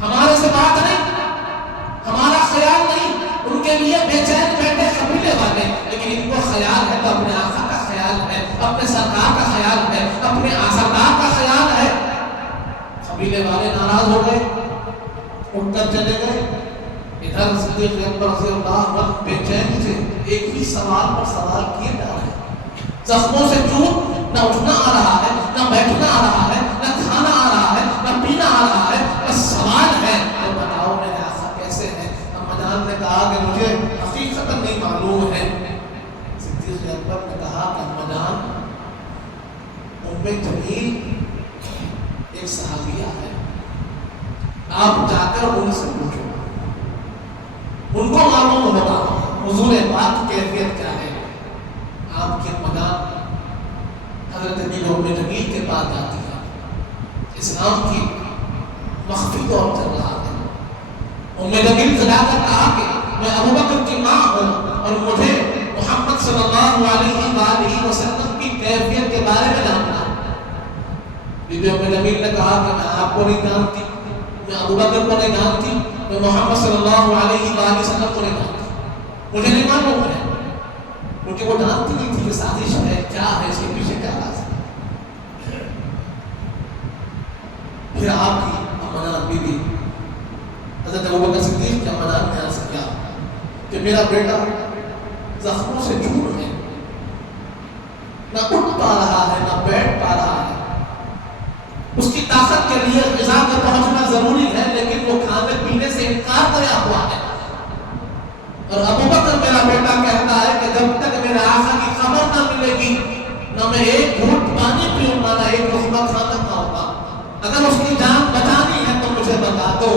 ہمارے سے بات نہیں، ہمارا خیال نہیں۔ ان کے لیے بے چین بیٹھے قبیلے والے، لیکن ان کو خیال ہے تو اپنے آقا کا خیال ہے، اپنے سرکار کا خیال ہے، اپنے سرکار کا خیال ہے۔ قبیلے والے ناراض ہو گئے، اٹھ کر چلے گئے۔ ادھر صدیق اکبر رضی اللہ عنہ بے چین سے ایک ہی سوال پر سوال کیے جا رہے ہیں۔ زخموں سے چوٹ، نہ اٹھنا آ رہا ہے، نہ بیٹھنا آ رہا ہے، نہ کھانا آ رہا ہے، نہ پینا آ رہا ہے، بس سوال ہے تو بتاؤ میرے آقا کیسے ہیں۔ اما جان نے کہا کہ مجھے حقیقت نہیں معلوم ہے۔ صدیق اکبر نے کہا کہ اما جان ام جمیل ایک صحابیہ ہے، آپ جا کر ان سے پوچھو، ان کو معلوم ہوگا حضور پاک کی کیفیت کیا ہے۔ آپ کی اما جان حضرت ام جمیل کے پاس جاتی ہے، اسلام کی مخفی دور چل رہا ہے۔ ام جمیل سے جا کر کہا کہ میں ابوبکر کی ماں ہوں اور مجھے محمد صلی اللہ علیہ وآلہ وسلم کی کیفیت کے بارے میں جاننا ہے۔ بی بی ام جمیل نے کہا کہ میں آپ کو نہیں جانتی، میں ابوبکر کو نہیں جانتی، میں محمد صلی اللہ علیہ وآلہ وسلم کو نہیں جانتی، مجھے نہیں معلوم ہے۔ کیونکہ وہ جانتی نہیں تھی کہ سازش ہے کیا ہے، اس کے پیچھے کیا راز ہے۔ پھر آپ کی اما جان حضرت ابوبکر صدیق کے امان نے عرض کیا کہ میرا بیٹا زخموں سے چور ہے، نہ اٹھ پا رہا ہے نہ بیٹھ پا رہا ہے، اس کی طاقت کے لیے غذا کا پہنچنا ضروری ہے لیکن وہ کھانے پینے سے انکار کریا ہوا ہے۔ اور ابوبکر میرا بیٹا کہتا ہے کہ جب تک میرے آقا کی خبر نہ ملے گی نہ میں ایک گھونٹ پانی پیوں گا نہ ایک لقمہ کھانا کھاؤں گا، اگر اس کی جان بچانی ہے تو مجھے بتا دو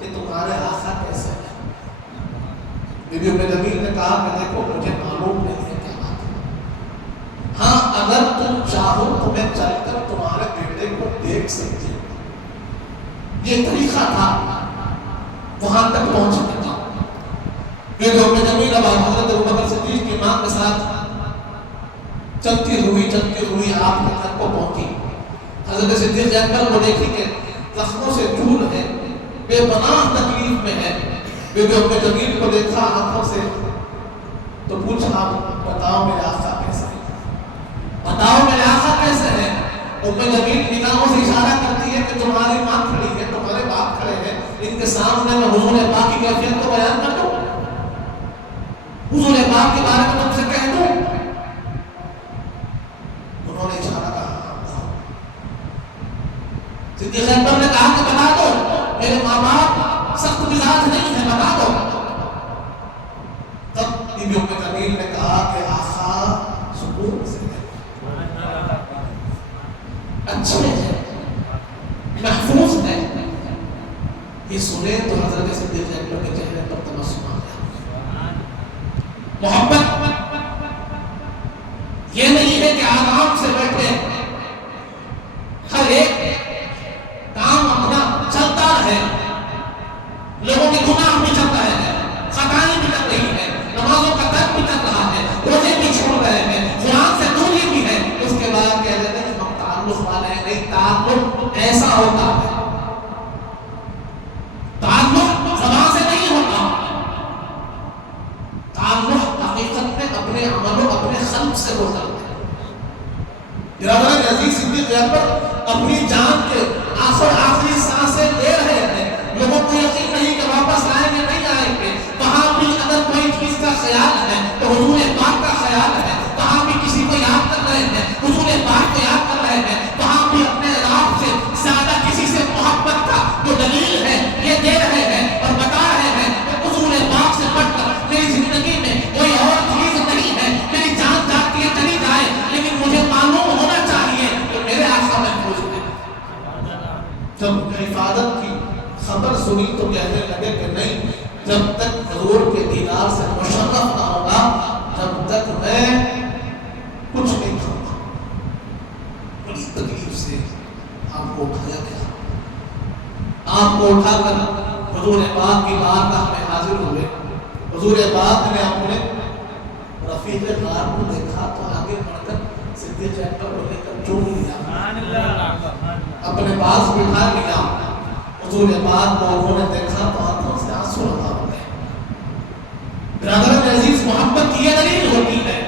کہ تمہارے آقا کیسے ہیں۔ بی بی ام جمیل نے کہا کہ دیکھو مجھے معلوم نہیں ہے کیا بات ہے، ہاں اگر تم چاہو تو میں چل کر تمہارے بیٹے کو دیکھ سکتی ہوں۔ یہ طریقہ تھا وہاں تک پہنچنے کا۔ بی بی ام جمیل اب حضرت ابوبکر صدیق کی ماں کے ساتھ چلتی ہوئی آپ کے گھر کو پہنچی۔ حضرت صدیق اکبر کو دیکھی کہ زخموں سے چور ہے، بے پناہ تکلیف میں ہے۔ بی بی ام جمیل کو دیکھا آنکھوں سے تو پوچھا بتاؤ میرے آقا کیسے ہیں، بتاؤ میرے آقا کیسے ہیں۔ ام جمیل نگاہوں سے اشارہ کرتی ہے کہ تمہاری ماں کھڑی ہے، تمہارے باپ کھڑے ہیں، ان کے سامنے میں حضور پاک کی کیفیت کو بیان کر دوں، حضور پاک کے بارے میں تم سے کہہ دوں۔ انہوں نے اشارہ کہا صدیق اکبر نے کہا کہ بتا دو، میرے ماں باپ سخت مزاج نہیں ہے، بتا دو۔ تب بی بی ام جمیل نے کہا کہ آقا سکون سے اچھے ہیں، محفوظ ہیں۔ یہ سنے تو حضرت صدیق اکبر کے چہرے پر تبسم آ گیا۔ محبت یہ نہیں ہے کہ آرام سے بیٹھے ہر ایک کام اپنا چلتا رہے، لوگوں کے گناہ بھی چل رہے ہیں، خطائیں بھی چل رہی ہیں، نمازوں کا ترک بھی چل رہا ہے، روزے بھی چھوڑ رہے ہیں، قرآن سے دوری بھی ہے، اس کے بعد کہہ دیتے ہیں کہ ہم تعلق والے ہیں۔ نہیں، تعلق ایسا ہوتا ہے، تعلق زبان سے نہیں ہوتا، تعلق حقیقت میں اپنے عمل و اپنے خلق سے ہوتا ہے۔ برادران عزیز، صدیق اکبر اپنی جان کے آخری سانسیں لے رہے ہیں، لوگوں کو یقین نہیں کہ واپس آئیں گے نہیں آئیں گے، وہاں بھی اگر کوئی چیز کا خیال ہے تو حضور پاک کا خیال ہے، وہاں بھی کسی کو یاد کر رہے ہیں، حضور پاک کو یاد کر رہے ہیں، وہاں بھی اپنے رب سے زیادہ کسی سے محبت کا جو دلیل ہے یہ دے رہے ہیں اور بتا رہے ہیں کہ حضور پاک سے بڑھ کر میری زندگی میں کوئی اور چیز نہیں ہے، میری جان جاتی ہے چلی جائے لیکن مجھے معلوم ہونا چاہیے کہ میرے آقا محفوظ ہے۔ جب حفاظت کی خبر سنی تو کہنے لگے کہ نہیں، جب تک حضور کے دیدار سے مشرف نہ ہوگا جب تک میں کچھ نہیں کھاؤں گا۔ بڑی تکلیف سے آپ کو اٹھایا گیا، آپ کو اٹھا کر حضور پاک کی بارگاہ میں حاضر ہوئے۔ حضور پاک نے اپنے رفیق غار کو دیکھا تو آگے بڑھ کر صدیق اکبر کو لے کر چوم لیا، اپنے پاس بٹھا لیا۔ حضور پاک کو انہوں نے دیکھا تو آنکھوں سے آنسو لگا ہو گئے۔ برادران عزیز، محبت کی یہ دلیل ہوتی ہے،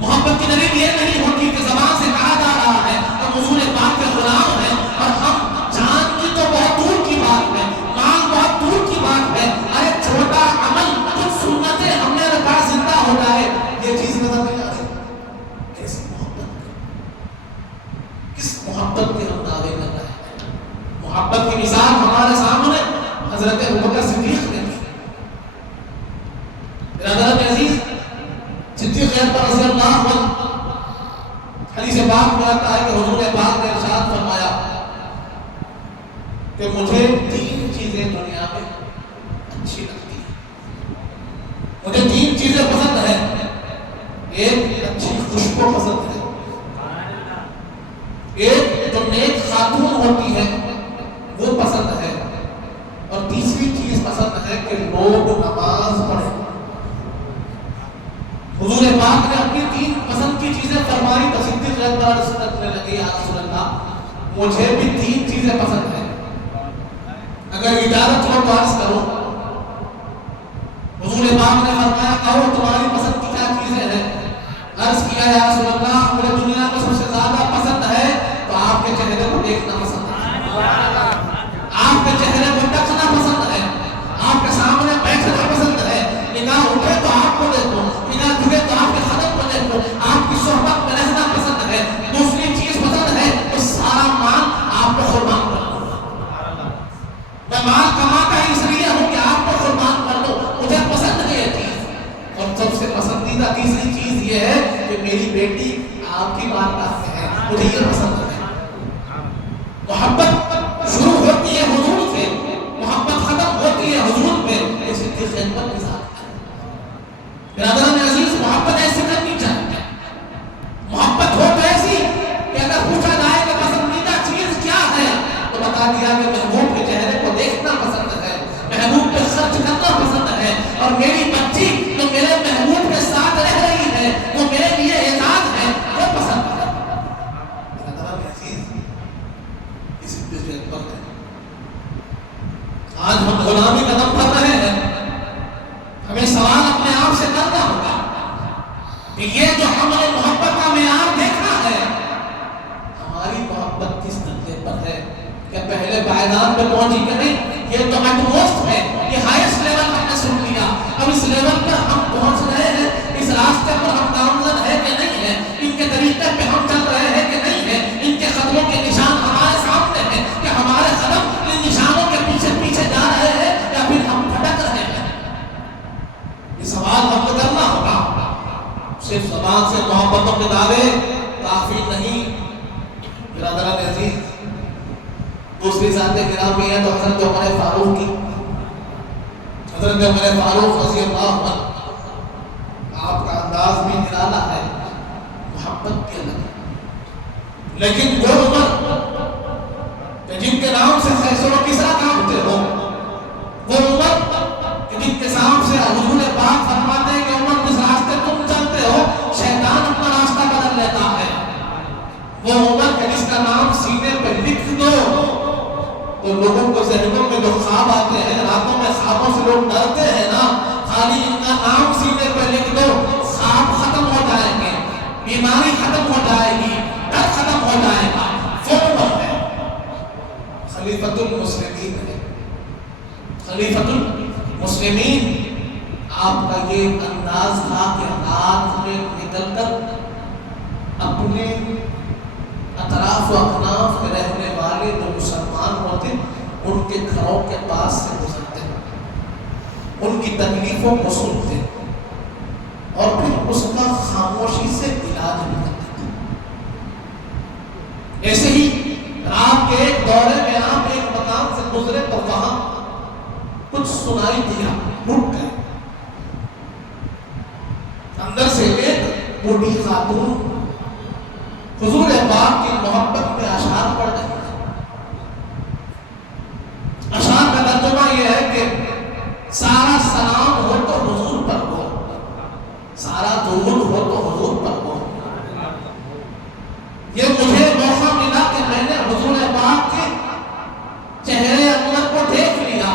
محبت کی دلیل یہ نہیں ہوتی کہ زبان سے کہا جا رہا ہے ہم حضور پاک کے غلام ہیں اور ہم جان کی تو بہت دور کی بات ہے، مال بہت دور کی بات ہے، ارے چھوٹا عمل کچھ سنتیں ہم نے رکھا زندہ ہو جائے، یہ چیز نظر نہیں آ رہی۔ کیسی محبت، کس محبت کے ہم دعوے کر رہے ہیں؟ محبت کی مثال ہمارے سامنے حضرت ابوبکر صدیق نے دی۔ برادران عزیز، صدیق اکبر رضی اللہ عنہ، حدیث پاک میں آتا ہے کہ حضور پاک نے ارشاد فرمایا کہ مجھے تین چیزیں دنیا میں اچھی لگتی ہیں، مجھے تین چیزیں پسند ہیں۔ ایک اچھی خوشبو پسند ہے، ایک جو نیک خاتون ہوتی ہے وہ پسند ہے، اور تیسری چیز پسند ہے کہ لوگ نماز پڑھیں۔ حضور پاک نے اپنی تین پسند کی چیزیں فرمائی تو صدیق اکبر عرض کرنے لگے یا رسول اللہ مجھے بھی تین چیزیں پسند ہیں، اگر اجازت ہو تو عرض کرو۔ حضور پاک نے فرمایا کہو تمہاری پسند کی کیا چیزیں ہیں؟ عرض کیا یا رسول اللہ مجھے دنیا میں سب سے زیادہ پسند ہے تو آپ کے چہرے کو دیکھنا پسند ہے، آپ کے چہرے کو ٹچنا پسند یہ پسند ہے. محبت شروع ہوتی ہے حضور سے، محبت ختم ہوتی ہے حضور پہ. اس کی خدمت کے ساتھ برادران عزیز، محبت ایسی کرنی چاہیے. محبت ہو تو ایسی کہ اگر پوچھا جائے کہ پسندیدہ چیز کیا ہے تو بتا دیا کہ محبوب کے چہرے کو دیکھنا پسند ہے، محبوب پہ خرچ کرنا پسند ہے، اور میری بچی جو میرے محبوب کے ساتھ رہ رہی ہے وہ میرے لیے اعزاز ہے، وہ پسند ہے. برادران عزیز، اس بزنس پر ہے. آج ہم غلامی قدم کر رہے ہیں. ہمیں سوال اپنے آپ سے کرنا ہوگا کہ یہ جو ہم نے محبت کا معیار دیکھا ہے، ہماری محبت کس درجے پر ہے؟ کہ پہلے پائیدان پہ پہنچی کہ نہیں؟ یہ تو ایٹموسٹ ہے، یہ ہائیسٹ لیول ہم نے سن لیا. اب اس لیول پر ہم پہنچ رہے ہیں، اس راستے پر ہم نامزد ہے کہ نہیں ہے؟ ان کے طریقے پہ ہم چل رہے ہیں کہ نہیں ہے؟ ان کے قدموں کے نشان ہمارے سامنے ہیں کہ ہمارے قدم ان نشانوں کے پیچھے پیچھے جا رہے ہیں یا پھر ہم بھٹک رہے ہیں؟ یہ سوال ہم کو کرنا ہوگا. صرف زبان سے محبتوں کے دعوے کافی نہیں. برادران عزیز، دوسری ذات گرامی ہے تو حضرت عمر فاروق کی. حضرت عمر فاروق رضی اللہ عنہ، آپ کا انداز بھی نرالا ہے، محبت کے لگے. لیکن وہ عمر جن کے نام سے خیسر و کسرا کامتے ہو، وہ عمر جن کے نام سے حضور پاک فرماتے ہیں کہ عمر جس راستے تم چلتے ہو شیطان اپنا راستہ بدل لیتا ہے، وہ عمر کہ جس کا نام سینے پہ لکھ دو تو لوگوں کو ذہنوں میں جو خواب آتے ہیں، راتوں میں خوابوں سے لوگ ڈرتے ہیں نا، خالی ان کا نام سینے پہ لکھ دو، خواب ختم ہو جائیں گے، بیماری ختم ہو جائے گی، ڈر ختم ہو جائے گا. وہ عمر ہے، خلیفۃ المسلمین ہے، خلیفۃ المسلمین. آپ کا یہ انداز تھا کہ رات میں نکل کر اپنے اطراف و اکناف میں رہنے والے جو مسلمان ہوتے ان کے گھروں کے پاس سے گزرتے، ان کی تکلیفوں کو سنتے اور پھر اس کا خاموشی سے علاج بھی کرتے. ایسے ہی رات کے ایک دورے میں آپ ایک مقام سے گزرے تو وہاں کچھ سنائی دیا، رک گئے. اندر سے ایک بوڑھی خاتون حضور پاک کی محبت میں اشعار پڑھ رہی ہے. اشعار کا ترجمہ یہ ہے کہ سارا سلام ہو تو حضور پر ہو، سارا درود ہو تو حضور پر ہو. یہ مجھے موقع ملا کہ میں نے حضور پاک کے چہرے انور کو دیکھ لیا.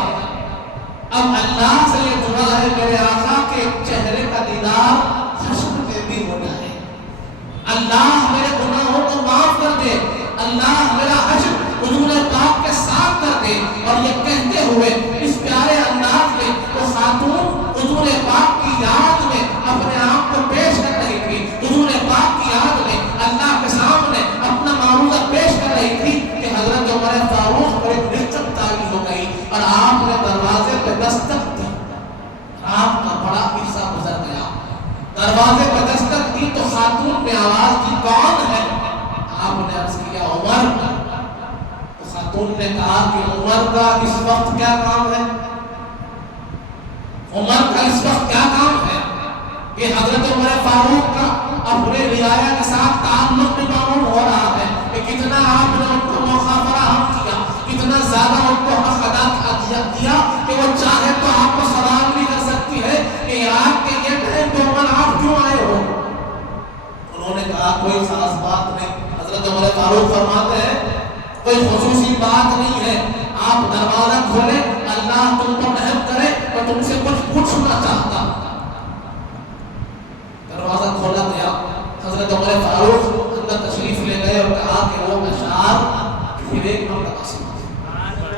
اب اللہ سے یہ دعا ہے میرے آقا کے چہرے کا دیدار حشر میں بھی ہو جائے. اللہ میرے گناہوں کو معاف کر دے، اللہ میرا حشر حضور پاک کے ساتھ کر دے. اور یہ کہتے ہوئے اس پیارے انداز میں وہ خاتون حضور پاک کی یاد میں اپنے آپ کو پیش کر رہی تھی، حضور پاک کی یاد میں اللہ کے سامنے اپنا معروضہ پیش کر رہی تھی کہ حضرت عمر فاروق پر ایک رزق طاری ہو گئی اور آپ نے دروازے پہ دستک دی. رات کا بڑا حصہ گزر گیا، دروازے پہ دستک دی تو خاتون نے آواز دی، کون ہے؟ آپ نے عرض کیا عمر. تو خاتون نے کہا کہ عمر کا اس وقت کیا کام ہے؟ عمر کا اس وقت کیا کام ہے؟ کہ حضرت عمر فاروق کا اپنے رعایا کے ساتھ تعلق بھی معلوم ہو رہا ہے کہ کتنا آپ نے ان کو موقع فراہم کیا، کتنا زیادہ ان کو حق ادا دیا کہ وہ چاہے تو آپ کو سوال بھی کر سکتی ہے کہ آپ کے یہ ٹائم پہ عمر آپ کیوں آئے ہو؟ انہوں نے کہا کوئی خاص بات نہیں. حضرت عمر فاروق فرماتے ہیں کوئی خصوصی بات نہیں ہے، آپ دروازہ کھولے، اللہ تم پر رحم کرے اور تم سے کچھ پوچھنا چاہتا. دروازہ کھولا گیا، حضرت عمر فاروق اندر تشریف لے گئے اور کہا کہ وہ اشعار پھر ایک مرتبہ سنا.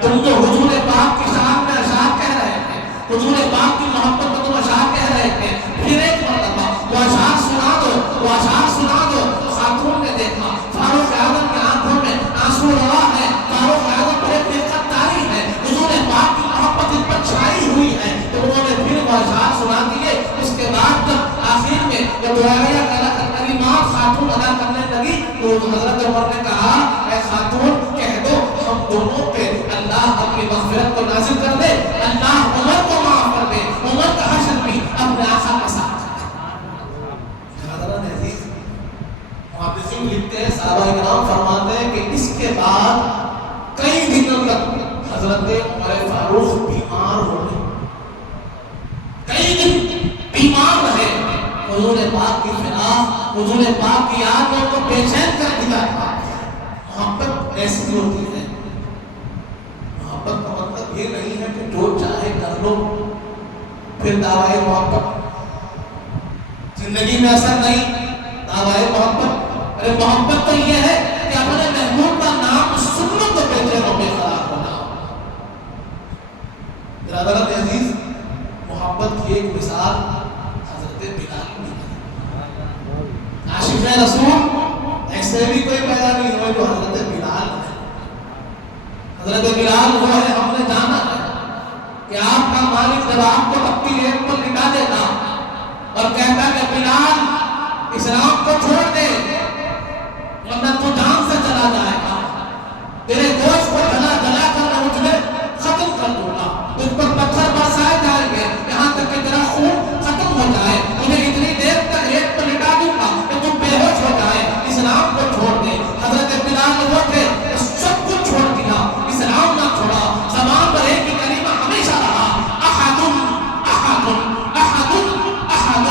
تم جو حضور پاک کی شان میں اشعار کہہ رہے تھے، حضور پاک کی محبت میں تم اشعار کہہ رہے تھے، پھر ایک مرتبہ وہ اشعار سنا دو، وہ اشعار سنا دو. خاتون نے دیکھا فاروق اعظم کی آنکھوں میں آنسو روا ہے، فاروق اعظم پر ایک رقت طاری ہے، حضور پاک کی محبت ان پر چھائی ہوئی ہے. تو انہوں نے پھر وہ اشعار سنا دیے. اس کے بعد جب آخر میں جب دعائیہ کلمات خاتون ادا کرنے لگی تو حضرت عمر نے فرماتے ہیں کہ اس کے بعد کئی دنوں تک حضرت عمر فاروق بیمار ہو گئے، کئی دن بیمار رہے۔ حضور پاک کی فنا، حضور پاک کی یاد میں ان کو بے چین کر دیا تھا۔ محبت ایسی ہوتی ہے، محبت کا مطلب یہ نہیں ہے کہ جو چاہے کر لو پھر دعوی محبت زندگی میں اثر نہیں۔ دعوی محبت، ارے محبت تو یہ ہے کہ اپنے محبوب کا نام سننے کو بے چین و بے قرار ہونا۔ برادران عزیز، محبت کی ایک مثال حضرت بلال کی ہے۔ عاشق رسول ایسے بھی کوئی پیدا نہیں ہوئے جو حضرت بلال ہے۔ حضرت بلال وہ ہے، ہم نے جانا ہے کہ آپ کا مالک جب آپ کو اپنی ریت پر لٹا دیتا اور کہتا کہ بلال اسلام کو چھوڑ دے ورنہ تو جان سے چلا جائے گا، تیرے گوشت کو جلا جلا کر میں مجھے ختم کر دوں گا، تجھ پر پتھر برسائے جائیں گے یہاں تک کہ تیرا خون ختم ہو جائے، تجھے اتنی دیر تک ریت پر لٹا دوں گا کہ تم بے ہوش ہو جائے، اسلام کو چھوڑ دے۔ حضرت بلال وہ تھے سب کچھ چھوڑ دیا، اسلام نہ چھوڑا، زبان پر ایک ہی کلمہ ہمیشہ رہا، احد احد احد احد،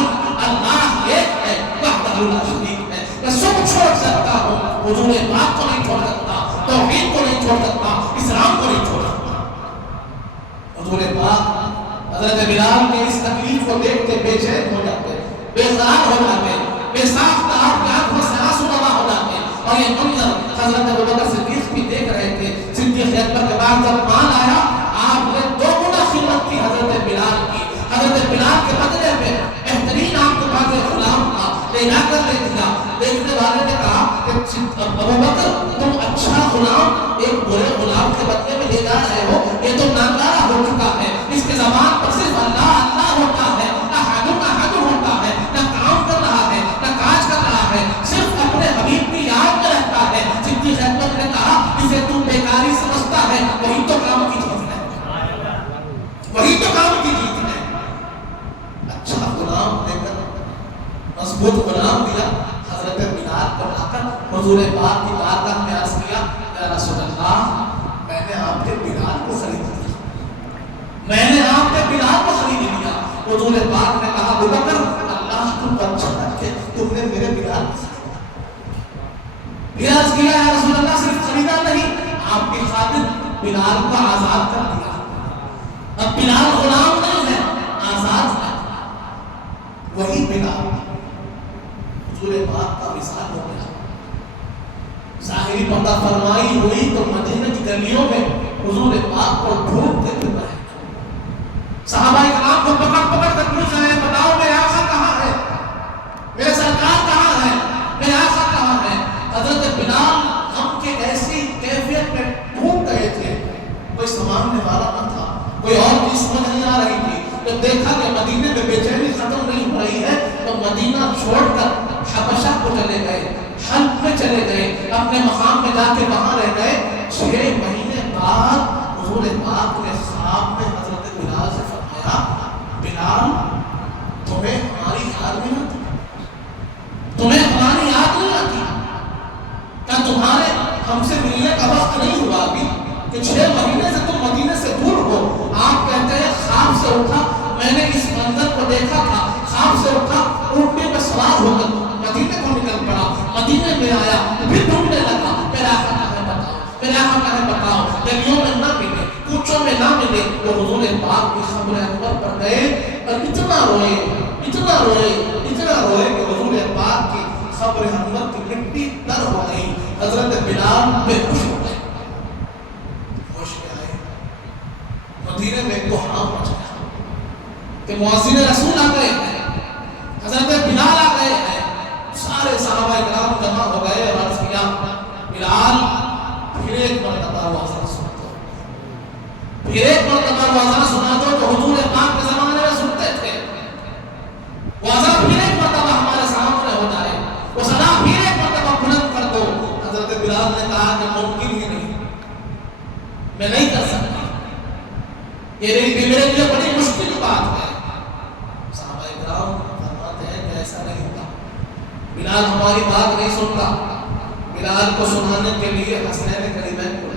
اللہ ایک ہے، وحدہ لا شریک ہے۔ میں سب چھوڑ سکتا ہوں، حضور پاک کو نہیں چھوڑ سکتا، توحید کو نہیں چھوڑ سکتا، اسلام کو نہیں چھوڑ سکتا۔ حضور پاک حضرت بلال کے اس تکلیف کو دیکھتے بے چین ہو جاتے، بے قرار ہو جاتے، بے ساختہ آپ کی آنکھوں سے آنسو روا ہو جاتے۔ اور یہ منظر حضرت ابوبکر صدیق بھی دیکھ رہے تھے۔ صدیق اکبر کے بعد جب مال آیا، آپ نے دو گنا خدمت کی حضرت بلال کی۔ حضرت بلال کے بدلے میں بہترین آپ کے پاس غلام تھا، لے جا کر لے دیا۔ دیکھنے والے نے کہا کہ ابوبکر تم اچھا غلام ایک برے غلام کے بدلے میں لے جا رہے ہو، یہ تو ناکارہ ہو چکا ہے، اس کے زبان پر صرف اللہ اللہ ہوتا ہے، احد احد ہوتا ہے، نہ کام کر رہا ہے نہ کاج کر رہا ہے، صرف اپنے حبیب کی یاد میں رہتا ہے۔ صدیق اکبر نے کہا اسے تم بیکاری سمجھتا ہے، وہی تو کام کی جیت ہے، وہی تو کام کی جیت ہے۔ اچھا غلام دے کر، مضبوط غلام دیا، حضرت بلال کو لا کر حضور پاک کی بارگاہ میں عرض کیا، یا رسول اللہ میں نے آپ کے بلال کو خرید لیا، میں نے آپ کے بلال کو خرید لیا۔ حضور پاک نے کہا ابوبکر اللہ تم کو اچھا رکھے، تم نے میرے بلال کو خریدا۔ عرض کیا یا رسول اللہ صرف خریدا نہیں، آپ کی خاطر بلال کو آزاد کر دیا۔ اب بلال غلام نہیں ہے، آزاد ہے، وہی بلال حضور پاک کا وصال ہو گیا۔ ظاہری پتہ فرمائی ہوئی تو مدینہ کی گلیوں میں حضور پاک کو ڈھونڈتے ہوئے بہے، صحابہ کرام کو پکڑ پکڑ کر پوچھ رہے ہیں بتاؤ میرے آقا کہاں ہے، میرے سرکار کہاں ہے، میرے آقا کہاں ہے۔ حضرت بلال غم کے ایسی کیفیت میں ڈوب گئے تھے، کوئی سنبھالنے والا نہ تھا، کوئی اور چیز سمجھ نہیں آ رہی تھی۔ جب دیکھا کہ مدینے میں بے چینی ختم نہیں ہو رہی ہے تو مدینہ چھوڑ کر حبشہ کو چلے گئے، حلب میں چلے گئے، اپنے مقام میں جا کے وہاں رہ گئے۔ 6 مہینے بعد حضور پاک نے خواب میں حضرت بلال سے فرمایا بلال تمہیں ہماری یاد نہیں آتی، تمہیں ہماری یاد نہیں آتی، کیا تمہارے ہم سے ملنے کا وقت نہیں ہوا ابھی کہ 6 مہینے سے تم مدینے سے دور ہو۔ آپ کہتے ہیں خواب سے اٹھا، میں نے اس منظر کو دیکھا تھا، خواب سے اٹھا، اونٹنے میں سوار ہو کر مدینے کو نکل پڑا، مدینے میں آیا پھر ڈھونڈنے لگا میرا آقا کہاں ہے بتاؤ، میرا آقا کہاں ہے بتاؤ، گلیوں میں نہ ملے، کوچوں میں نہ ملے۔ تو حضور پاک کی خبر انور پر گئے اور اتنا روئے اتنا روئے اتنا روئے کہ حضور پاک کی خبر انور کی مٹی تر ہو گئی۔ حضرت بلال بے ہوش ہو گئے، ہوش میں آئے، مدینے میں کوہرام مچ گیا کہ مؤذن رسول آ گئے ہیں، حضرت بلال آ گئے ہیں۔ سارے صحابہ کرام جمع ہو گئے اور عرض کیا بلال پھر ایک مرتبہ واضح سنا دو، پھر ایک مرتبہ واضح سنا دو جو حضور پاک کے زمانے میں سنتے تھے، واضح پھر ایک مرتبہ ہمارے سامنے ہو جائے، وہ صدا پھر ایک مرتبہ بلند کر دو۔ حضرت بلال نے کہا کہ ممکن ہی نہیں، میں نہیں کر سکتا، یہ میرے لیے بڑی مشکل بات ہے۔ صحابہ کرام فرماتے ہیں کہ ایسا نہیں ہوتا، بلال ہماری بات نہیں سنتا، بلال کو سنانے کے لیے حسنین کریمین کو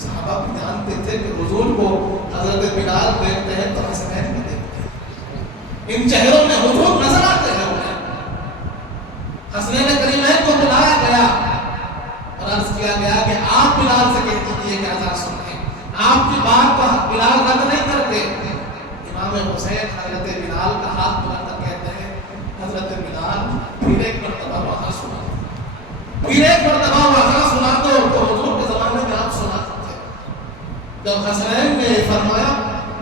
صحابہ بھی جانتے تھے کہ حضور کو حضرت بلال دیکھتے ہیں تو حسنین بھی دیکھتے ہیں، ان چہروں میں حضور نظر آتے ہیں انہیں۔ حسنین کریمین کو بلایا گیا اور عرض کیا گیا کہ آپ بلال سے کہہ دیجیے کہ آزاد سنیں، آپ کی بات کو بلال رد نہیں کرتے۔ امام حسین حضرت بلال کا ہاتھ پکڑ کر کہتے ہیں حضرت بلال پھر ایک مرتبہ واقعہ سنا، پھر ایک مرتبہ واقعہ سنا دو۔ تو حضور کے زمانے میں آپ سناتے تھے۔ جب حسنین نے فرمایا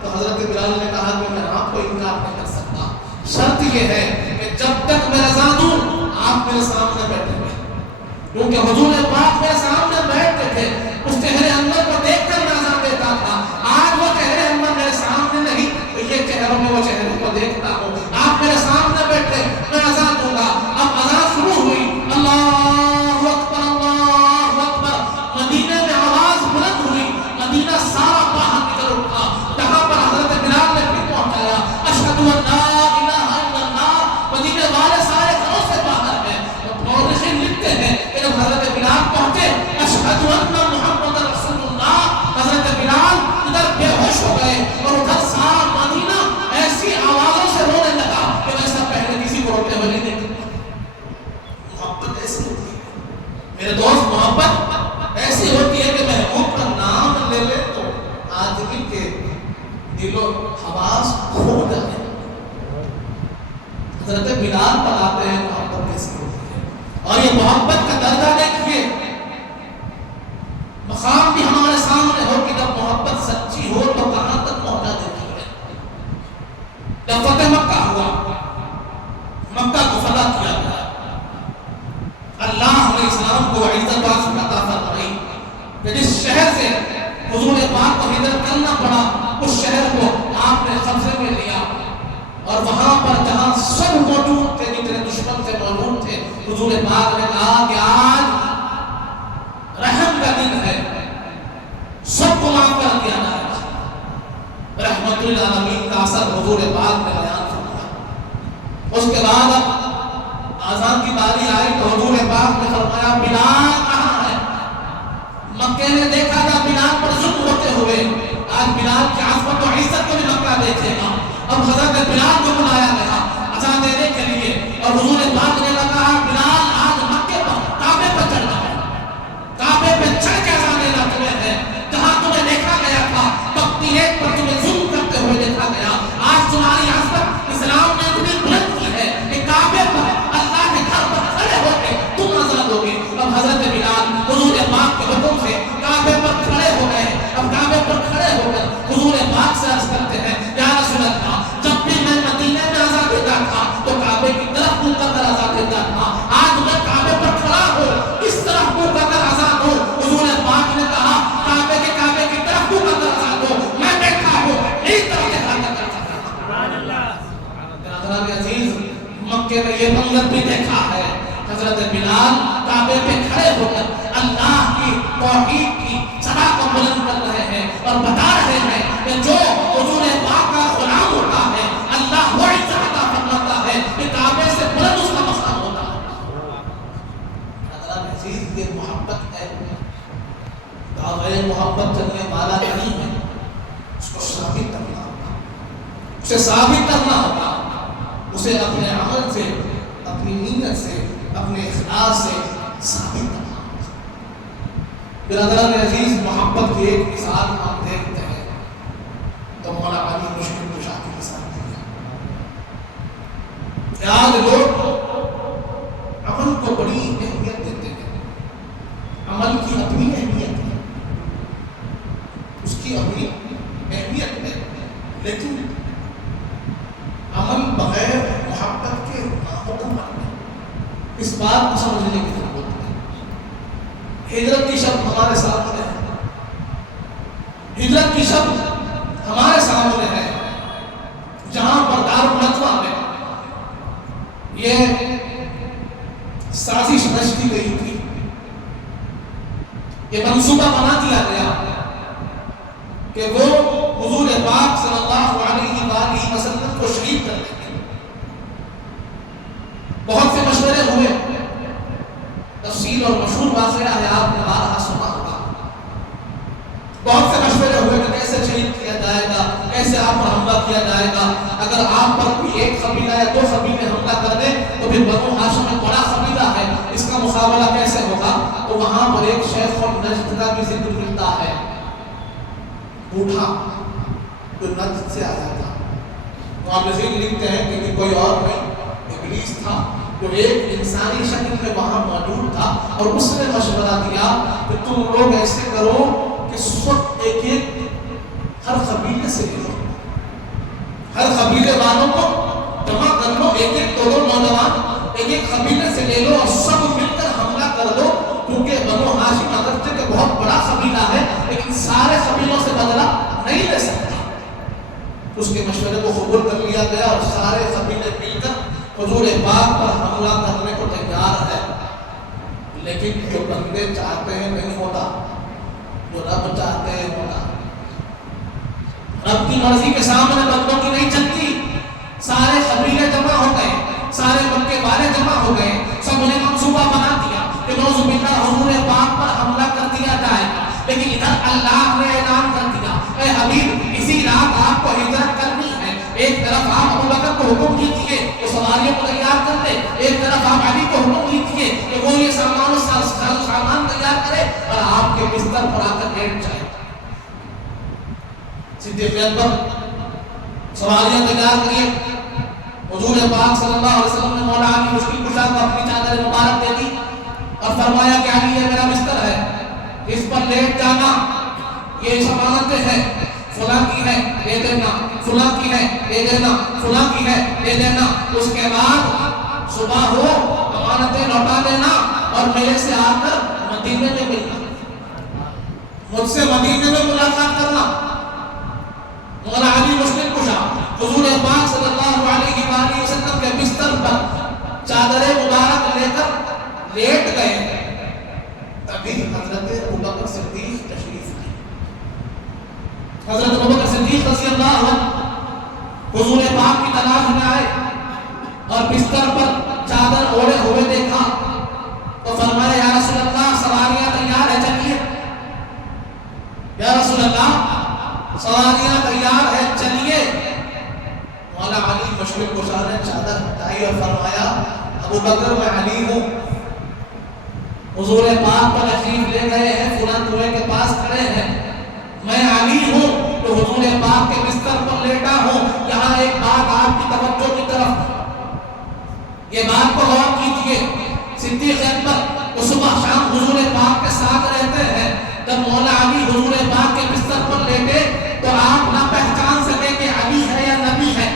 تو حضرت بلال نے کہا کہ میں آپ کو انکار نہیں کر سکتا، شرط یہ ہے کہ جب تک میں رضا دوں آپ میرے سامنے بیٹھیں گے، کیونکہ حضور پاک میرے سامنے بیٹھتے تھے، اس چہرے انور کو دیکھ کر میں رضا دیتا تھا۔ آج وہ چہرے انور میرے سامنے نہیں، یہ چہروں میں وہ چہروں کو دیکھتا ہوں، آپ میرے سامنے بیٹھے میں رضا دوں گا۔ اب رضا شروع ہوئی، اللہ اکبر اللہ اکبر، مدینے میں آواز بلند ہوئی، مدینہ سارا باہر نکل اٹھا، جہاں پر حضرت بلال نے بھی پہنچایا اشہد ان لا الہ الا اللہ، مدینے والے سارے گھروں سے باہر ہیں۔ مورخین لکھتے ہیں کہ جب حضرت بلال پہنچے اشہد ان محمد رسول اللہ، حضرت بلال ادھر بے ہوش ہو گئے اور ادھر سارا مدینہ ایسی آوازوں سے رونے لگا کہ ویسا پہلے کسی کو روتے ہوئے نہیں دیکھا۔ محبت ایسی ہوتی ہے میرے دوست، محبت ایسی ہوتی ہے کہ محبوب کا نام لے لے تو آدمی کے دل و حواس کھو جاتے ہیں۔ حضرت بلال بتاتے ہیں محبت کیسی ہوتی ہے، اور یہ محبت کا درجہ دیکھیے، مقام بھی ہمارے سامنے ہو کہ جب محبت سچی ہو تو کہاں تک پہنچا دیتی ہے۔ جب فتح مکہ ہوا، مکہ کو فتح کیا گیا، اللہ علیہ السلام کو عزت و عظمت عطا فرمائی کہ جس شہر سے حضور پاک کو ہجرت کرنا پڑا اس شہر کو آپ نے قبضے میں لیا، اور وہاں پر جہاں سب موجود تھے جتنے دشمن سے موجود تھے، حضور پاک نے کہا کہ آج رحم کا دن ہے، سب کو معاف کر دیا جائے گا۔ رحمت للعالمین کا اثر حضور پاک نے بیان فرمایا۔ اس کے بعد آذان کی باری آئی تو حضور پاک نے فرمایا بلال کہاں ہے؟ مکے نے دیکھا تھا بلال پر ظلم ہوتے ہوئے، آج بلال کی عظمت و عزت کو بھی مکہ دیکھے گا۔ اب حضرت بلال کو بلایا گیا اذان دینے کے لیے، اور حضور پاک نے کہا بلال آج مکے پر کعبے پر چڑھ جاؤ، کعبے پہ چڑھ کے اذان دینا تمہیں ہے، جہاں تمہیں دیکھا گیا تھا تختی ایک پر تمہیں ظلم کرتے ہوئے دیکھا گیا، آج تمہاری عظمت اسلام نے اتنی بلند کی ہے کہ کعبے پر اللہ کے گھر پر کھڑے ہو کے تم اذان دو گے۔ اب حضرت بلال حضور پاک کے حکم سے کعبے پر کھڑے ہو گئے۔ اب کعبے پر کھڑے ہو کر حضور پاک سے عرض کرتے ہیں یا رسول اللہ، جب بھی میں مدینے میں اذان دیتا تھا تو کعبے کی طرف منہ کر اذان دیتا تھا، آج میں کعبے پر کھڑا ہوں کس طرف منہ کر اذان دوں؟ حضور پاک نے کہا کعبے کی طرف منہ کر اذان دو، میں بیٹھا ہوں اس طرف دیکھا کر سبحان اللہ۔ حضرت عزیز مکے میں یہ منظر بھی دیکھا ہے، حضرت بلال کعبے پہ کھڑے ہو کر اللہ کی توحید کی صدا کو بلند کر رہے ہیں اور بتا رہے ہیں کہ جو حضور پاک کا غلام ہوتا ہے اللہ وہ عزت عطا فرماتا ہے کہ کعبے سے بلند اس کا مقام ہوتا ہے۔ حضرت عزیز یہ محبت ہے، دعوے محبت کرنے والا نہیں ہے، اس کو ثابت کرنا ہوگا، اسے ثابت کرنا ہوگا، اسے اپنے عمل سے، اپنی نیت سے، اپنے اخلاص سے ثابت کرنا ہوگا۔ برادران عزیز محبت کی ایک مثال ہم دیکھتے ہیں تو مولا علی مشکل کشا کی مثال ہے۔ آج لوگ عمل کو بڑی اہمیت دیتے ہیں، عمل کی اپنی اہمیت ہے، اس کی اپنی اہمیت ہے، لیکن عمل بغیر محبت کے نامکمل ہے۔ اس بات کو سمجھنے کی ضرورت ہے۔ ہجرت کی شب ہمارے سامنے ہے، ہجرت کی شب ہمارے سامنے ہے، جہاں پر دارالندوہ میں یہ سازش رچی گئی تھی، یہ منصوبہ بنا دیا گیا کہ وہ حضور پاک صلی اللہ علیہ وآلہ وسلم کو شہید کر دیں گے۔ بہت سے مشورے ہوئے، تفصیل تفصیل اور مشہور واقعہ ہے، آپ نے بارہا سنا ہوگا۔ بہت سے مشورے ہوئے کہ کیسے شہید کیا جائے گا، کیسے آپ پر حملہ کیا جائے گا۔ اگر آپ پر کوئی ایک قبیلہ یا دو قبیلے حملہ کر دیں تو پھر بنو ہاشم ایک بڑا قبیلہ ہے، اس کا مقابلہ کیسے ہوگا؟ تو وہاں پر ایک شیخ اور نجد کا بھی ذکر ملتا ہے، بوڑھا جو نجد سے آیا تھا۔ معلقین لکھتے ہیں کہ کوئی اور نہیں، ابلیس تھا جو ایک انسانی شکل میں وہاں موجود تھا، اور اس نے مشورہ دیا کہ تم لوگ ایسے کرو کہ سب ایک ایک ہر قبیلے سے لے لو، ہر قبیلے والوں کو جمع کر لو، ایک ایک دو دو نوجوان ایک ایک قبیلے سے لے لو اور سب مل کر حملہ کر دو، کیونکہ بنو ہاشم اگرچہ کہ بہت بڑا قبیلہ ہے لیکن سارے قبیلوں سے بدلہ نہیں لے سکتا۔ اس کے مشورے کو قبول کر لیا گیا اور سارے قبیلے مل کر حضور پاک پر حملہ کرنے کو تیار ہے، لیکن جو بندے چاہتے ہیں نہیں ہوتا، جو رب چاہتے ہیں ہوتا۔ رب کی مرضی کے سامنے بندوں کی نہیں چلتی۔ سارے قبیلے جمع ہو گئے، سارے مکے والے جمع ہو گئے، سب نے منصوبہ بنا دیا کہ نعوذ باللہ حضور پاک پر حملہ کر دیا جائے گا، لیکن ادھر اللہ نے اعلان کر دیا، اے حبیب اسی رات آپ کو ہجرت کرنی ہے۔ ایک طرف آپ ابو بکر کو حکم کیجیے کہ سواریوں کو تیار کر دے، ایک طرف آپ علی کو حکم کیجیے کہ وہ یہ سامان تیار کرے اور آپ کے بستر پر آ کر لیٹ جائے۔ صدیق اکبر سواریاں تیار کریے۔ حضور پاک صلی اللہ علیہ وسلم نے مولا علی مشکل کشا کو اپنی چادر مبارک دے دی اور فرمایا کہ علی یہ میرا بستر ہے، اس پر لیٹ جانا، یہ ضمانتیں ہیں، فلاں کی ہے دے دینا، فلاں کی ہے دے دینا، فلاں کی ہے دے دینا، اس کے بعد صبح ہو امانتیں لوٹا دینا اور میرے سے آ کر مدینے میں ملنا، مجھ سے مدینے میں ملاقات کرنا۔ مولا علی مشکل کشا حضور پاک صلی اللہ علیہ وآلہ وسلم کے بستر پر چادر مبارک لے کر لیٹ گئے، تبھی حضرت ابوبکر صدیق تشریف لائے۔ حضرت ابوبکر صدیق رضی اللہ عنہ حضور پاک کی تلاش میں آئے اور بستر پر چادر اوڑے ہوئے دیکھا تو فرمایا یا رسول اللہ سواریاں تیار ہے، چلیے۔ یا رسول اللہ سواریاں تیار ہے، چلیے۔ مولا علی مشرق گشا نے چادر ہٹائی اور فرمایا ابو بکر میں علی ہوں، حضور پاک پر تشریف لے گئے ہیں، فلاں کنویں کے پاس کھڑے ہیں، میں علی ہوں تو حضور پاک کے بستر پر لیٹا ہوں۔ یہاں ایک بات آپ کی توجہ کی طرف، یہ بات کو غور کیجئے، صدیق اکبر وہ صبح شام حضور پاک کے ساتھ رہتے ہیں، جب مولا علی حضور پاک کے بستر پر لیٹے تو آپ نہ پہچان سکے کہ علی ہے یا نبی ہے،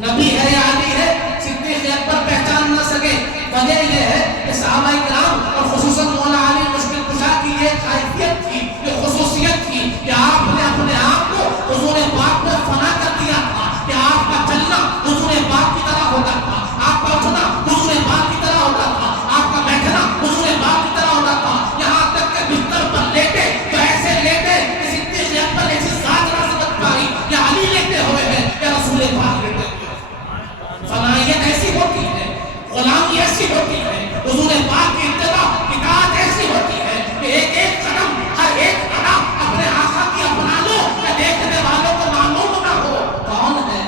نبی ہے یا علی ہے، صدیق اکبر پہچان نہ سکے۔ وجہ یہ ہے کہ صحابہ کرام اور خصوصاً مولا علی مشکل کشا کی یہ خاصیت تھی، یہ خصوصیت تھی کہ آپ نے اپنے آپ کو حضور پاک میں فنا کر دیا تھا، کہ آپ کا چلنا حضور پاک کی طرح ہوتا تھا، آپ کا اٹھنا حضور پاک کی طرح ہوتا تھا، آپ کا بیٹھنا حضور پاک کی طرح ہوتا تھا، یہاں تک کہ بستر پر لیٹے تو ایسے لیٹے کہ صدیق اکبر ایسی ذات نہ سمجھ پائی یا علی لیٹے ہوئے ہیں یا رسول پاک لیٹے ہوئے ہیں۔ فنائیت ایسی ہوتی ہے، غلامی ایسی ہوتی ہے، حضور پاک کی اتباع اطاعت ایسی ہوتی ہے کہ ایک ایک قدم ہر ایک ادا اپنے آقا کی اپنا لو کہ دیکھنے والوں کو معلوم نہ ہو کون ہے۔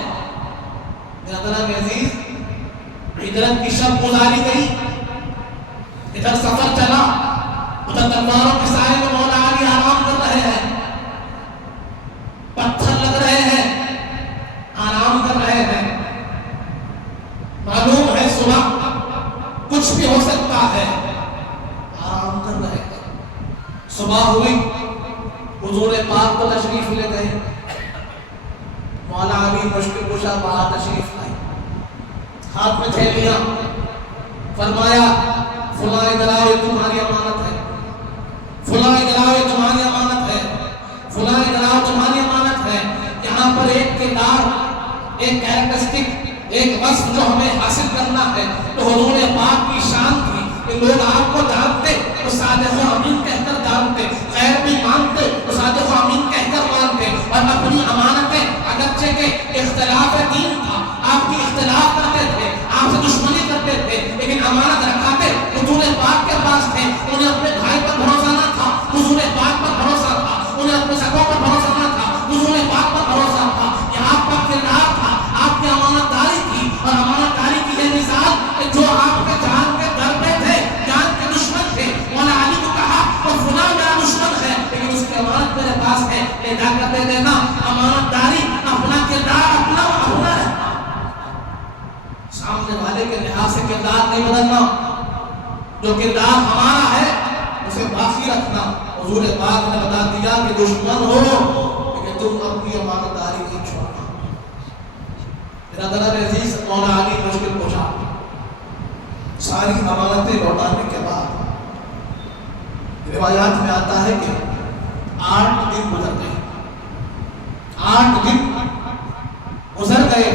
میرا عزیز ہجرت کی شب گزاری گئی، ادھر سفر چلا، ادھر تلواروں کے سائے میں مولا علی آرام کر رہے ہیں، پتھر لگ رہے ہیں، آرام کر رہے ہیں، معلوم ہے صبح کچھ بھی ہو سکتا ہے، آرام کر رہے ہیں۔ صبح ہوئی، حضور پاک کو تشریف لے گئے، مولا علی مشکل کشا باہر تشریف لائے، ہاتھ میں تھیلیاں، فرمایا فلاں ادھر آؤ یہ تمہاری امانت ہے، فلاں ادھر آؤ یہ تمہاری امانت ہے، فلاں ادھر آؤ تمہاری امانت ہے۔ یہاں پر ایک کردار، ایک کیریکٹرسٹک، ایک وصف جو ہمیں حاصل کرنا ہے تو حضور پاک کی شان تھی کہ لوگ آپ کو جانتے تو صادق و امین کہہ کر جانتے، خیر بھی مانتے تو صادق و امین کہہ کر مانتے، اور اپنی امانتیں اگرچہ کہ اختلاف دین تھا، آپ کی اختلاف کرتے تھے، آپ سے دشمنی کرتے تھے، لیکن امانت رکھاتے حضور پاک اجازت دے دینا، امانت داری اپنا کردار اپنا رہنا، سامنے والے کے لحاظ سے کردار نہیں بدلنا، جو کردار ہمارا ہے اسے باقی رکھنا۔ حضور پاک نے بتا دیا کہ دشمن ہو لیکن تم اپنی امانت داری نہیں چھوڑنا۔ برادران عزیز، مولا علی مشکل کشا ساری امانتیں لوٹانے کے بعد روایات میں آتا ہے کہ 8 دن گزر گئے، 8 دن گزر گئے،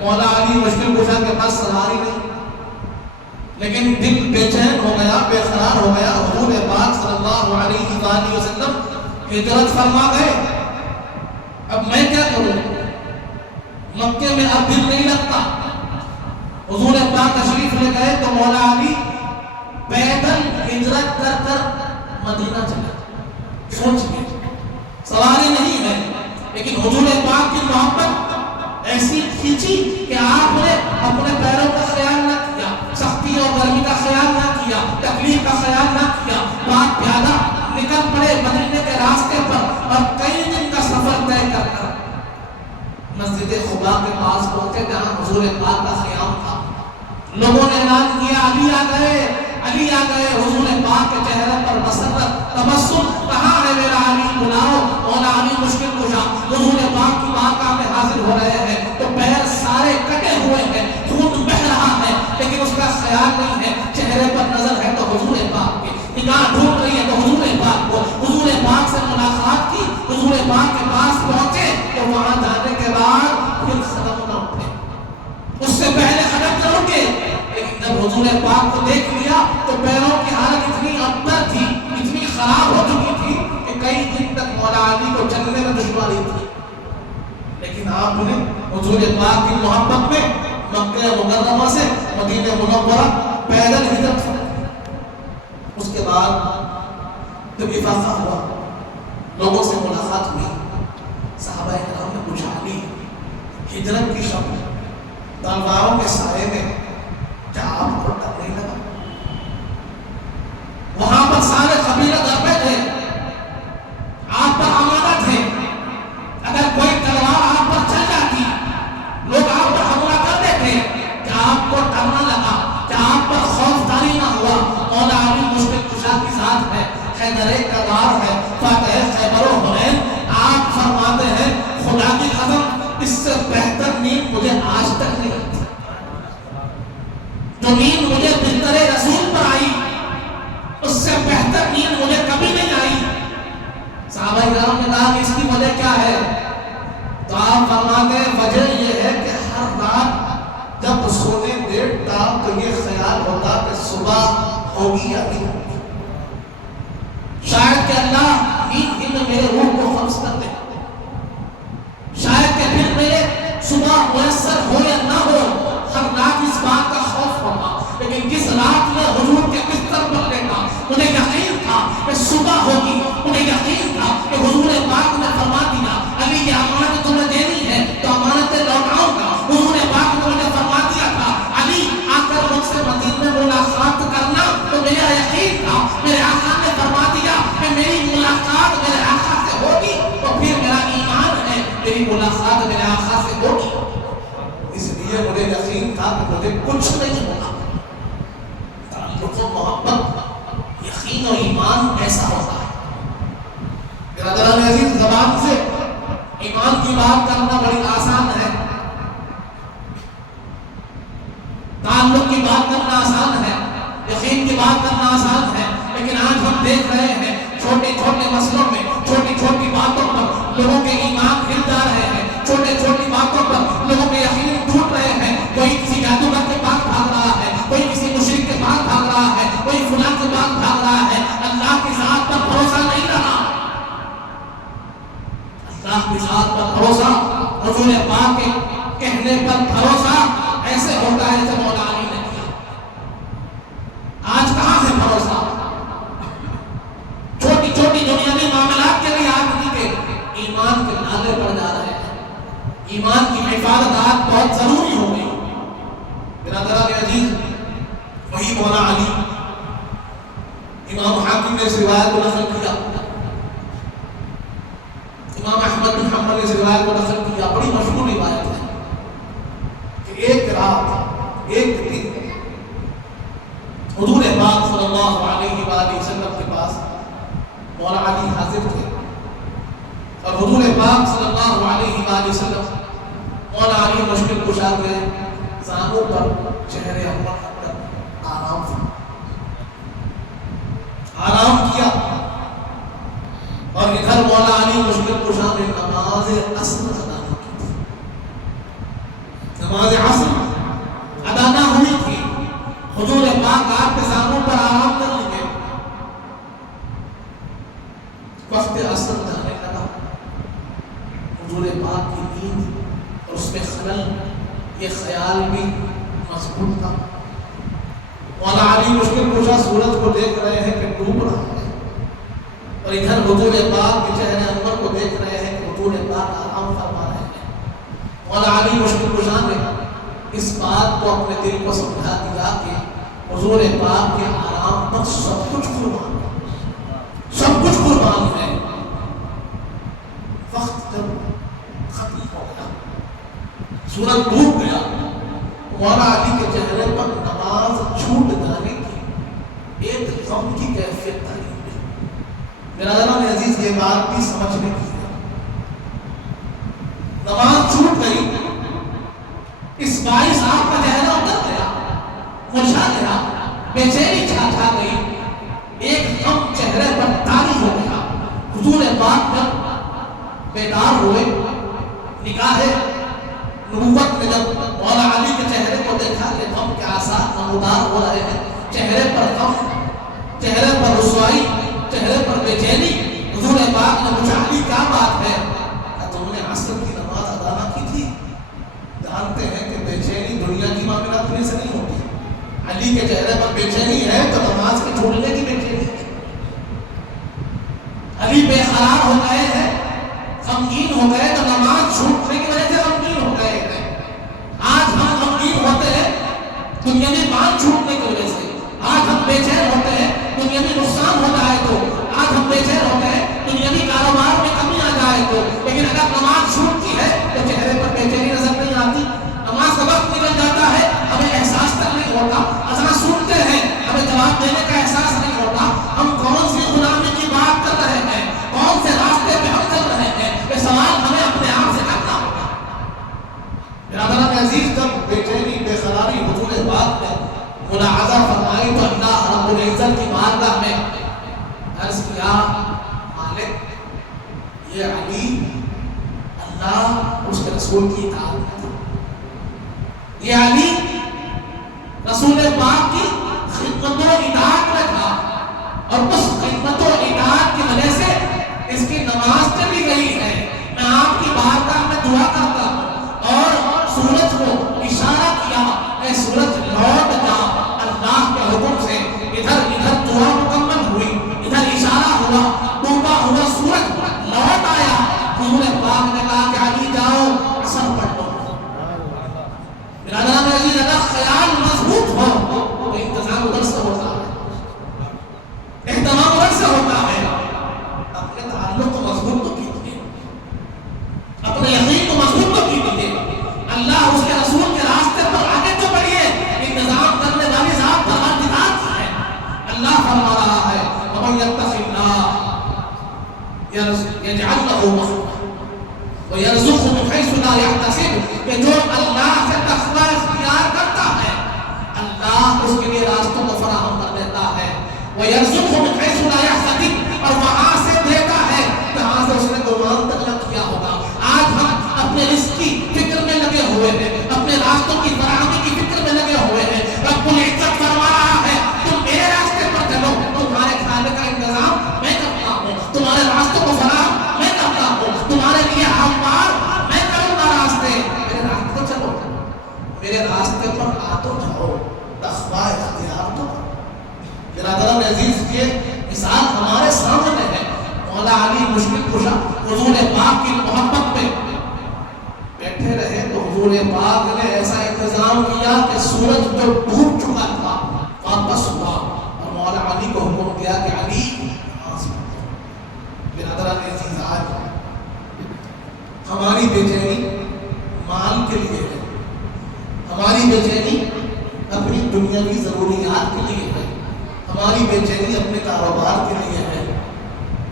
مولا علی مشکل کشا کے پاس سواری نہیں، لیکن دل بے چین ہو گیا، بے قرار ہو گیا۔ حضور پاک صلی اللہ علیہ وآلہ وسلم ہجرت فرما گئے، اب میں کیا کروں؟ مکے میں اب دل نہیں لگتا۔ حضور پاک تشریف لے گئے تو مولا علی پیدل ہجرت کر کر مدینہ چلے۔ سوچئے، سواری نہیں ہے لیکن حضور پاک کی محبت ایسی کھینچی کہ آپ نے اپنے پیروں کا خیال نہ کیا، سختی اور گرمی کا خیال نہ کیا، تکلیف کا خیال نہ کیا، پاک پیادہ نکل پڑے مدینے کے راستے پر اور کئی دن کا سفر طے کر کر مسجد خبا کے پاس پہنچے جہاں حضور پاک کا قیام تھا۔ لوگوں نے اعلان کیا علی آ گئے، علی آ گئے۔ حضور پاک کے چہرے پر مسرت تبسم، کہاں ہے میرا علی؟ بلاؤ۔ مولا علی مشکل کشا حضور پاک کی بارگاہ میں حاضر ہو رہے ہیں تو پیر سارے کٹے ہوئے ہیں، خون بہہ رہا ہے لیکن اس کا خیال نہیں ہے، چہرے پر نظر ہے تو حضور پاک کی، نگاہ ڈھونڈ رہی ہے تو حضور پاک کو۔ حضور پاک سے ملاقات کی، حضور پاک کے پاس پہنچے تو وہاں جانے کے بعد پھر قدم نہ اٹھے، اس سے پہلے قدم نہ اٹھے، لیکن جب حضور پاک کو دیکھ لیا تو پیروں کی حالت اتنی ابتر تھی، اتنی خراب ہو چکی تھی کہ کئی دن تک مولا علی کو چلنے میں دشواری تھی، لیکن آپ نے حضور پاک کی محبت میں مکہ مکرمہ سے مدینہ منورہ پیدل ہجرت فرمائی۔ اس کے بعد جب افاقہ ہوا، لوگوں سے ملاقات ہوئی، صحابہ کرام نے پوچھا علی ہجرت کی شب تلواروں کے سائے میں کیا آپ کو ڈر نہیں لگا؟ وہاں پر سارے قبیلے در پہ تھے، آپ پر امانت ہے، اگر کوئی تلوار آپ پر چل جاتی لوگ آپ پر حملہ کر دیتے، کیا آپ کو ڈر نہ لگا؟ کیا آپ پر خوف طاری نہ ہوا؟ مولا علی مشکل کشا کی ذات ہے، حیدر کرار ہے، فاتح خیبر و حنین۔ آپ فرماتے ہیں خدا کی قسم اس سے بہتر نیند مجھے آج تک نہیں آئی، جو نیند مجھے بستر رسول پر آئی اس سے بہتر نیند مجھے کبھی نہیں آئی۔ صحابہ کرام نے کہا کہ اس کی وجہ کیا ہے؟ تو آپ فرماتے ہیں وجہ یہ ہے کہ ہر رات جب سونے لیٹتا تو یہ خیال ہوتا کہ صبح ہوگی یا نہیں ہوگی، شاید کہ اللہ نیند ہی میں میرے روح کو خمس کر دے، شاید کہ پھر میرے صبح میسر ہو یا نہ ہو، ہر رات اس بات کا خوف ہوگا۔ لیکن جس رات میں حضور کے بستر پر لیٹا مجھے یقین تھا کہ صبح ہوگی، مجھے یقین تھا کہ حضور پاک نے فرما دیا علی یہ امانت تمہیں دینی ہے تو امانتیں لوٹاؤں گا۔ حضور پاک نے مجھے فرما دیا تھا علی آ کر مجھ سے مدینے میں ملاقات کرنا، تو میرا یقین تھا، میرے آقا نے فرما دیا کہ میری ملاقات میرے آقا سے ہوگی تو پھر میرا ایمان ہے میری ملاقات میرے آقا سے ہوگی، اس لیے مجھے یقین تھا کہ مجھے کچھ نہیں ہوگا۔ تعلق و محبت، یقین و ایمان ایسا ہوتا ہے۔ برادران عزیز، زبان سے ایمان کی بات کرنا بڑی آسان ہے، تعلق کی بات کرنا آسان ہے، یقین کی بات کرنا آسان ہے، لیکن آج ہم دیکھ رہے ہیں چھوٹے چھوٹے مسئلوں میں، چھوٹی چھوٹی باتوں پر لوگوں کے ایمان گر جا رہے ہیں، چھوٹے چھوٹی باتوں پر لوگوں کے یقین ٹوٹ رہے ہیں۔ کوئی کسی جادوگر کے پاس بھاگ رہا ہے، کوئی کسی مشرک کے پاس بھاگ رہا ہے، کوئی فلاں کے پاس بھاگ رہا ہے، اللہ کی ذات پر بھروسہ نہیں رہا، اللہ کی ذات پر بھروسہ، حضور پاک کے کہنے پر بھروسہ ایسے ہوتا ہے جیسے مولا علی نے کیا۔ آج کہاں ہے بھروسہ؟ چھوٹی چھوٹی دنیاوی معاملات کے لیے آدمی کے ایمان کے نالے پڑ جا رہے ہیں، ایمان کی حفاظت بہت ضروری ہو گئی۔ برادران عزیز، وہی مولا علی، امام حاکم نے اس روایت کو نقل کیا، امام احمد بن حنبل نے اس روایت کو نقل کیا، بڑی مشہور روایت ہے کہ ایک رات ایک دن حضور پاک صلی اللہ علیہ وآلہ وسلم کے پاس مولا علی حاضر تھے، اور حضور پاک صلی اللہ علیہ وآلہ وسلم مولا علی مشکل کشا گئے، زانوں پر چہرے انور پر آرام کیا، اور ادھر مولا علی مشکل کشا نے نماز عصر ادا کی تھی، نماز عصر ادا نہ ہوئی تھی، حضور پاک آپ کے زانوں پر آرام کر لیے، وقت عصر جانے لگا، حضور پاک کی نیند اور اس میں خلل، یہ خیال بھی مضبوط تھا، مولا علی مشکل کشا سورج کو دیکھ رہے ہیں کہ ڈوب رہا ہے، اور ادھر حضور پاک کے چہرے انور کو دیکھ رہے ہیں کہ حضور پاک آرام فرما رہے ہیں۔ مولا علی مشکل کشا نے اس بات کو اپنے دل کو سمجھا دیا کہ حضور پاک کے آرام پر سب کچھ قربان ہے، سب کچھ قربان ہے۔ وقت جب ختم ہو گیا، سورج ڈوب گیا، مولا علی کے چہرے پر نماز چھوٹ جانے کی ایک غم کی کیفیت تاری ہوئی۔ برادران عزیز، یہ بات بھی سمجھنے کی ہے، نماز چھوٹ گئی، اس باعث آپ کا چہرہ اتر گیا، مرجھا گیا، بے چینی چھا گئی، ایک غم چہرے پر طاری ہو گیا۔ حضور پاک جب بیدار ہوئے، نگاہ نبوت میں جب مولا علی کے چہرے کو دیکھا کہ غم کے آثار نمودار ہو رہے ہیں، چہرے پر غم، چہرے پر رسوائی، چہرے پر بے چینی، حضور پاک نے پوچھا علی کیا بات ہے؟ کہا تم نے عصر کی نماز ادا نہ کی تھی؟ جانتے ہیں کہ بے چینی دنیا کی معاملات میں سے نہیں ہوتی، علی کے چہرے پر بے چینی ہے تو نماز کے چھوڑنے کی بے چینی ہے۔ علی بے قرار ہو گئے ہیں، غمگین ہو گئے تو نماز چھوٹنے کی وجہ سے غمگین ہو گئے ہیں۔ آج ہم غمگین ہوتے ہیں دنیاوی مان چھوٹنے کی وجہ سے، آج ہم بے چین ہوتے ہیں دنیاوی نقصان ہوتا ہے تو، آج ہم بے چین ہوتے ہیں دنیاوی کاروبار میں کمی آ جائے تو، لیکن اگر نماز چھوٹتی ہے تو چہرے پر بے چینی نظر نہیں آتی، نماز کا وقت نکل جاتا ہے، ہمیں احساس تک نہیں ہوتا، اذان سنتے ہیں ہمیں جواب دینے کا احساس نہیں ہوتا، ہم کون سی غلامی کی بات کر رہے ہیں، کون سے راستے پہ ہم چل رہے ہیں، یہ سوال ہمیں اپنے آپ سے کرنا ہوگا۔ برادران عزیز، جب بے چینی بے قراری حضور پاک نے ملاحظہ فرمائی تو اللہ رب العزت کی بارگاہ میں عرض کیا، مالک یہ علی اللہ اس کے رسول کی اطاعت میں تھا، یہ علی رسول پاک کی خدمت و اطاعت میں تھا، اور اس خدمت و اطاعت کی وجہ سے اس کی نماز چلی گئی ہے۔ میں آپ کی بارگاہ میں دعا کرتا ہوں اور سورج کو اشارہ کیا، اے سورج لوٹ جا، اللہ کے حکم سے ادھر دعا مکمل ہوئی، ادھر اشارہ ہوا، ڈوبا ہوا سورج لوٹ آیا، حضور پاک نے کہا کہ علی جاؤ عصر پڑھ لو۔ برادران عزیز، اگر خیال مضبوط ہو تو انتظام ادھر سے ہوتا ہے، اہتمام ادھر سے ہوتا ہے۔ اپنے تعلق کو مضبوط تو کیجیے، اپنے یقین کو مضبوط تو کیجیے، اللہ اس کے رسول کے راستے پر آگے تو بڑھیے، انتظام کرنے والی ذات پر ہر بات ہے۔ اللہ فرما رہا ہے وَمَن يَتَّقِ اللَّهَ يَجْعَلْ لَهُ مَخْرَجًا وَيَرْزُقْهُ مِنْ حَيْثُ لَا يَحْتَسِبُ، کہ جو اللہ سے تقوی اختیار کرتا ہے اللہ اس کے لیے راستوں کو فراہم کر دیتا ہے، وَيَرْزُقْهُ مِنْ حَيْثُ لَا يَحْتَسِبُ، اور وہاں سے دیتا ہے جہاں سے اس نے گمان تک نہ کیا ہوگا۔ آج ہم اپنے رزق کی فکر میں لگے ہوئے ہیں، اپنے راستوں کی فراہمی کی فکر میں لگے ہوئے ہیں، رب العزت فرما رہا ہے تم میرے راستے پر چلو، تمہارے کھانے کا انتظام میں کرتا ہوں، تمہارے راستوں کو فراہم میں کرتا ہوں، تمہارے لیے ہموار میں کروں گا راستے، میرے راستے پر چلو، میرے راستے پر آ تو جاؤ، تقوی اختیار تو کرو۔ برادران عزیز، یہ مثال ہمارے سامنے ہے، مولا علی مشکل کشا حضور پاک کی محبت میں بیٹھے رہے تو حضور پاک نے ایسا انتظام کیا کہ سورج جو ڈوب چکا تھا واپس ہوا، اور مولا علی کو حکم دیا کہ علی نماز پڑھو۔ برادران عزیز، آج ہماری بے چینی مال کے لیے ہے، ہماری بے چینی اپنی دنیاوی ضروریات کے لیے ہے، ہماری بے چینی اپنے کاروبار کے لیے ہے۔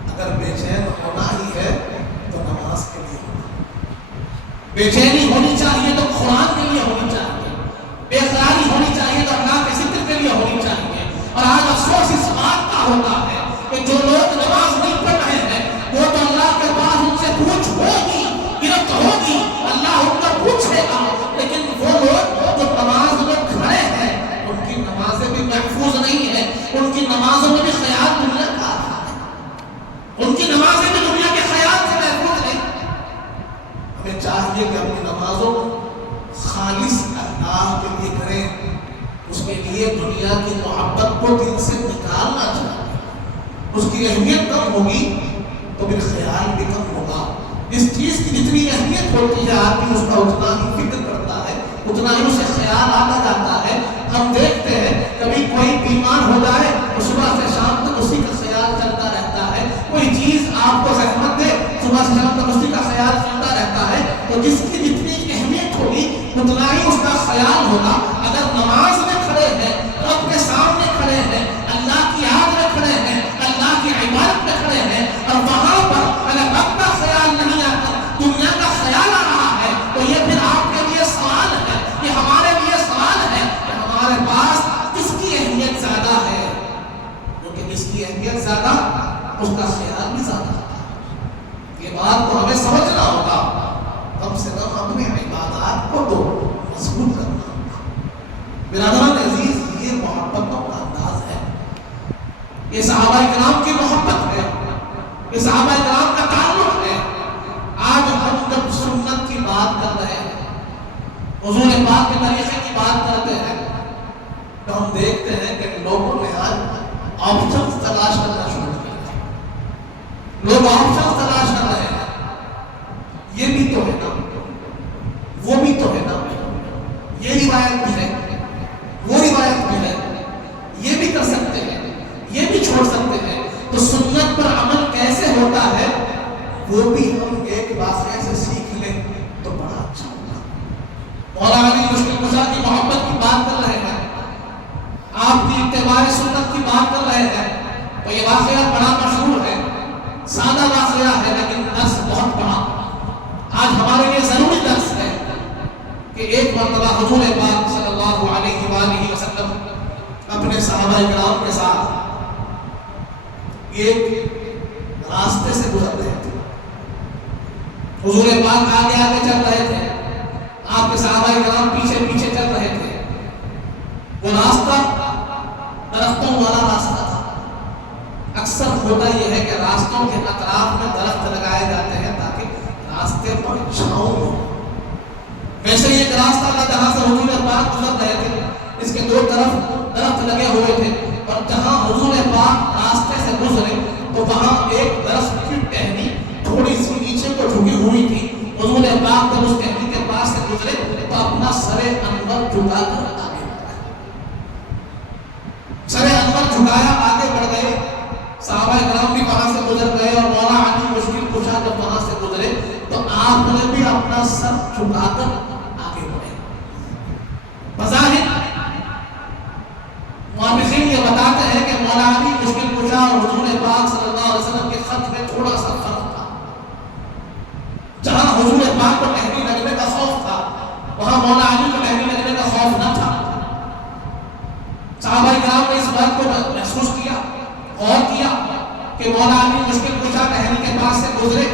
اگر بے چین ہونا ہی ہے تو نماز کے لیے ہونا، بے چینی ہونی چاہیے تو قرآن کے لیے ہونی چاہیے، بے قراری ہونی چاہیے تو اللہ کے ذکر کے لیے ہونی چاہیے۔ اور آج افسوس اس بات کا ہوتا ہے کہ جو لوگ نماز نہیں پڑھ رہے ہیں وہ تو اللہ کے پاس ان سے پوچھ ہوگی، گرفت ہوگی، اللہ ان کا پوچھے گا، لیکن وہ لوگ جو نماز میں کھڑے ہیں ان کی نمازیں بھی محفوظ نہیں ہیں، ان کی نمازوں میں بھی خیال دنیا کا آتا ہے، ان کی نمازیں بھی دنیا کے خیال سے محفوظ نہیں۔ ہمیں چاہیے کہ اپنی نمازوں خالص اللہ کے لیے کریں، اس کے لیے دنیا کی محبت کو دل سے نکالنا چاہیے۔ اس کی اہمیت کم ہوگی تو پھر خیال بھی کم ہوگا۔ جس چیز کی جتنی اہمیت ہوتی ہے آدمی اس کا اتنا ہی فکر کرتا ہے، اتنا ہی اسے خیال آتا جاتا ہے۔ ہم دیکھتے ہیں کبھی کوئی بیمار ہو جائے تو صبح سے شام تک اسی کا خیال چلتا رہتا ہے، کوئی چیز آپ کو زحمت دے صبح سے شام تک اسی کا خیال چلتا رہتا ہے۔ تو جس کی جتنی اہمیت ہوگی اتنا ہی اس کا خیال ہوگا۔ اگر نماز میں کھڑے ہیں، رب کے سامنے کھڑے ہیں، اللہ کی یاد میں کھڑے ہیں، اللہ کی عبادت میں کھڑے ہیں، اور وہاں پر اگر رب کا خیال نہیں آتا، دنیا کا خیال آ رہا ہے، تو یہ پھر آپ کے لیے سوال ہے، یہ ہمارے لیے سوال ہے کہ ہمارے پاس کس کی اہمیت زیادہ ہے، کیونکہ جس کی اہمیت زیادہ اس کا خیال بھی زیادہ ہے۔ یہ بات کو ہمیں سمجھنا ہوگا، کم سے کم اپنے عبادات کو تو مضبوط کرنا ہوگا۔ برادران عزیز، یہ محبت کا انداز ہے، یہ صحابہ کرام کی محبت ہے، یہ صحابہ کرام کا تعلق ہے۔ آج ہم جب سنت کی بات کر رہے ہیں، حضور پاک کے طریقے کی بات کرتے ہیں، تو ہم دیکھتے ہیں کہ لوگوں نے آج آپشنز تلاش کرنا شروع کیا ہے۔ لوگ آپشنز تلاش کر رہے ہیں، یہ بھی تو ہے نا، وہ بھی تو ہے نا، یہ روایت بھی ہے، وہ روایت بھی ہے، یہ بھی کر سکتے ہیں، یہ بھی چھوڑ سکتے ہیں۔ تو سنت پر عمل کیسے ہوتا ہے وہ بھی ہم ایک واقعے سے سیکھ لیں تو بڑا اچھا ہوگا۔ مولا علی مشکل کشا کی محبت کی بات کر رہے ہیں، آپ کی اتباع سنت کی بات کر رہے ہیں، تو یہ واقعہ بڑا مشہور ہے، سادہ واقعہ ہے لیکن درس بہت بڑا۔ آج ہمارے لیے ضروری درس ہے کہ ایک مرتبہ حضور پاک صلی اللہ علیہ وآلہ وسلم اپنے صحابہ کرام کے ساتھ ایک راستے سے گزر رہے تھے۔ حضور پاک آگے آگے چل رہے تھے، آپ کے صحابہ کرام پیچھے پیچھے چل رہے تھے۔ وہ راستہ درختوں والا راستہ تھا۔ اکثر ہوتا یہ ہے کہ راستوں کے اطراف میں درخت لگائے جاتے ہیں تاکہ راستے پر چھاؤں ہو۔ ویسے ہی ایک راستہ تھا جہاں سے حضور پاک گزر رہے تھے، اس کے دو طرف درخت لگے ہوئے تھے، اور جہاں حضور پاک راستے سے گزرے تو وہاں ایک درخت کی ٹہنی تھوڑی سی نیچے کو جھکی ہوئی تھی۔ حضور پاک جب اس ٹہنی کے پاس سے گزرے تو اپنا سر انور جھکا کر آگے بڑھے، سر انور جھکایا، آگے بڑھ گئے۔ صحابہ کرام بھی وہاں سے گزر گئے، اور مولا علی مشکل کشا جب وہاں سے گزرے تو آپ نے بھی اپنا سر جھکا کر آگے بڑھے۔ بظاہر مورخین یہ بتاتے ہیں کہ مولا علی مشکل کشا اور حضور پاک صلی اللہ علیہ وسلم کے خط میں تھوڑا سا فرق تھا۔ جہاں حضور پاک کو ٹہنی لگنے کا خوف تھا وہاں مولا علی کو ٹہنی لگنے کا خوف نہ تھا۔ صحابہ کرام نے اس بات کو محسوس کیا، غور کیا کہ مولا علی مشکل کشا ٹہنی کے پاس سے گزرے،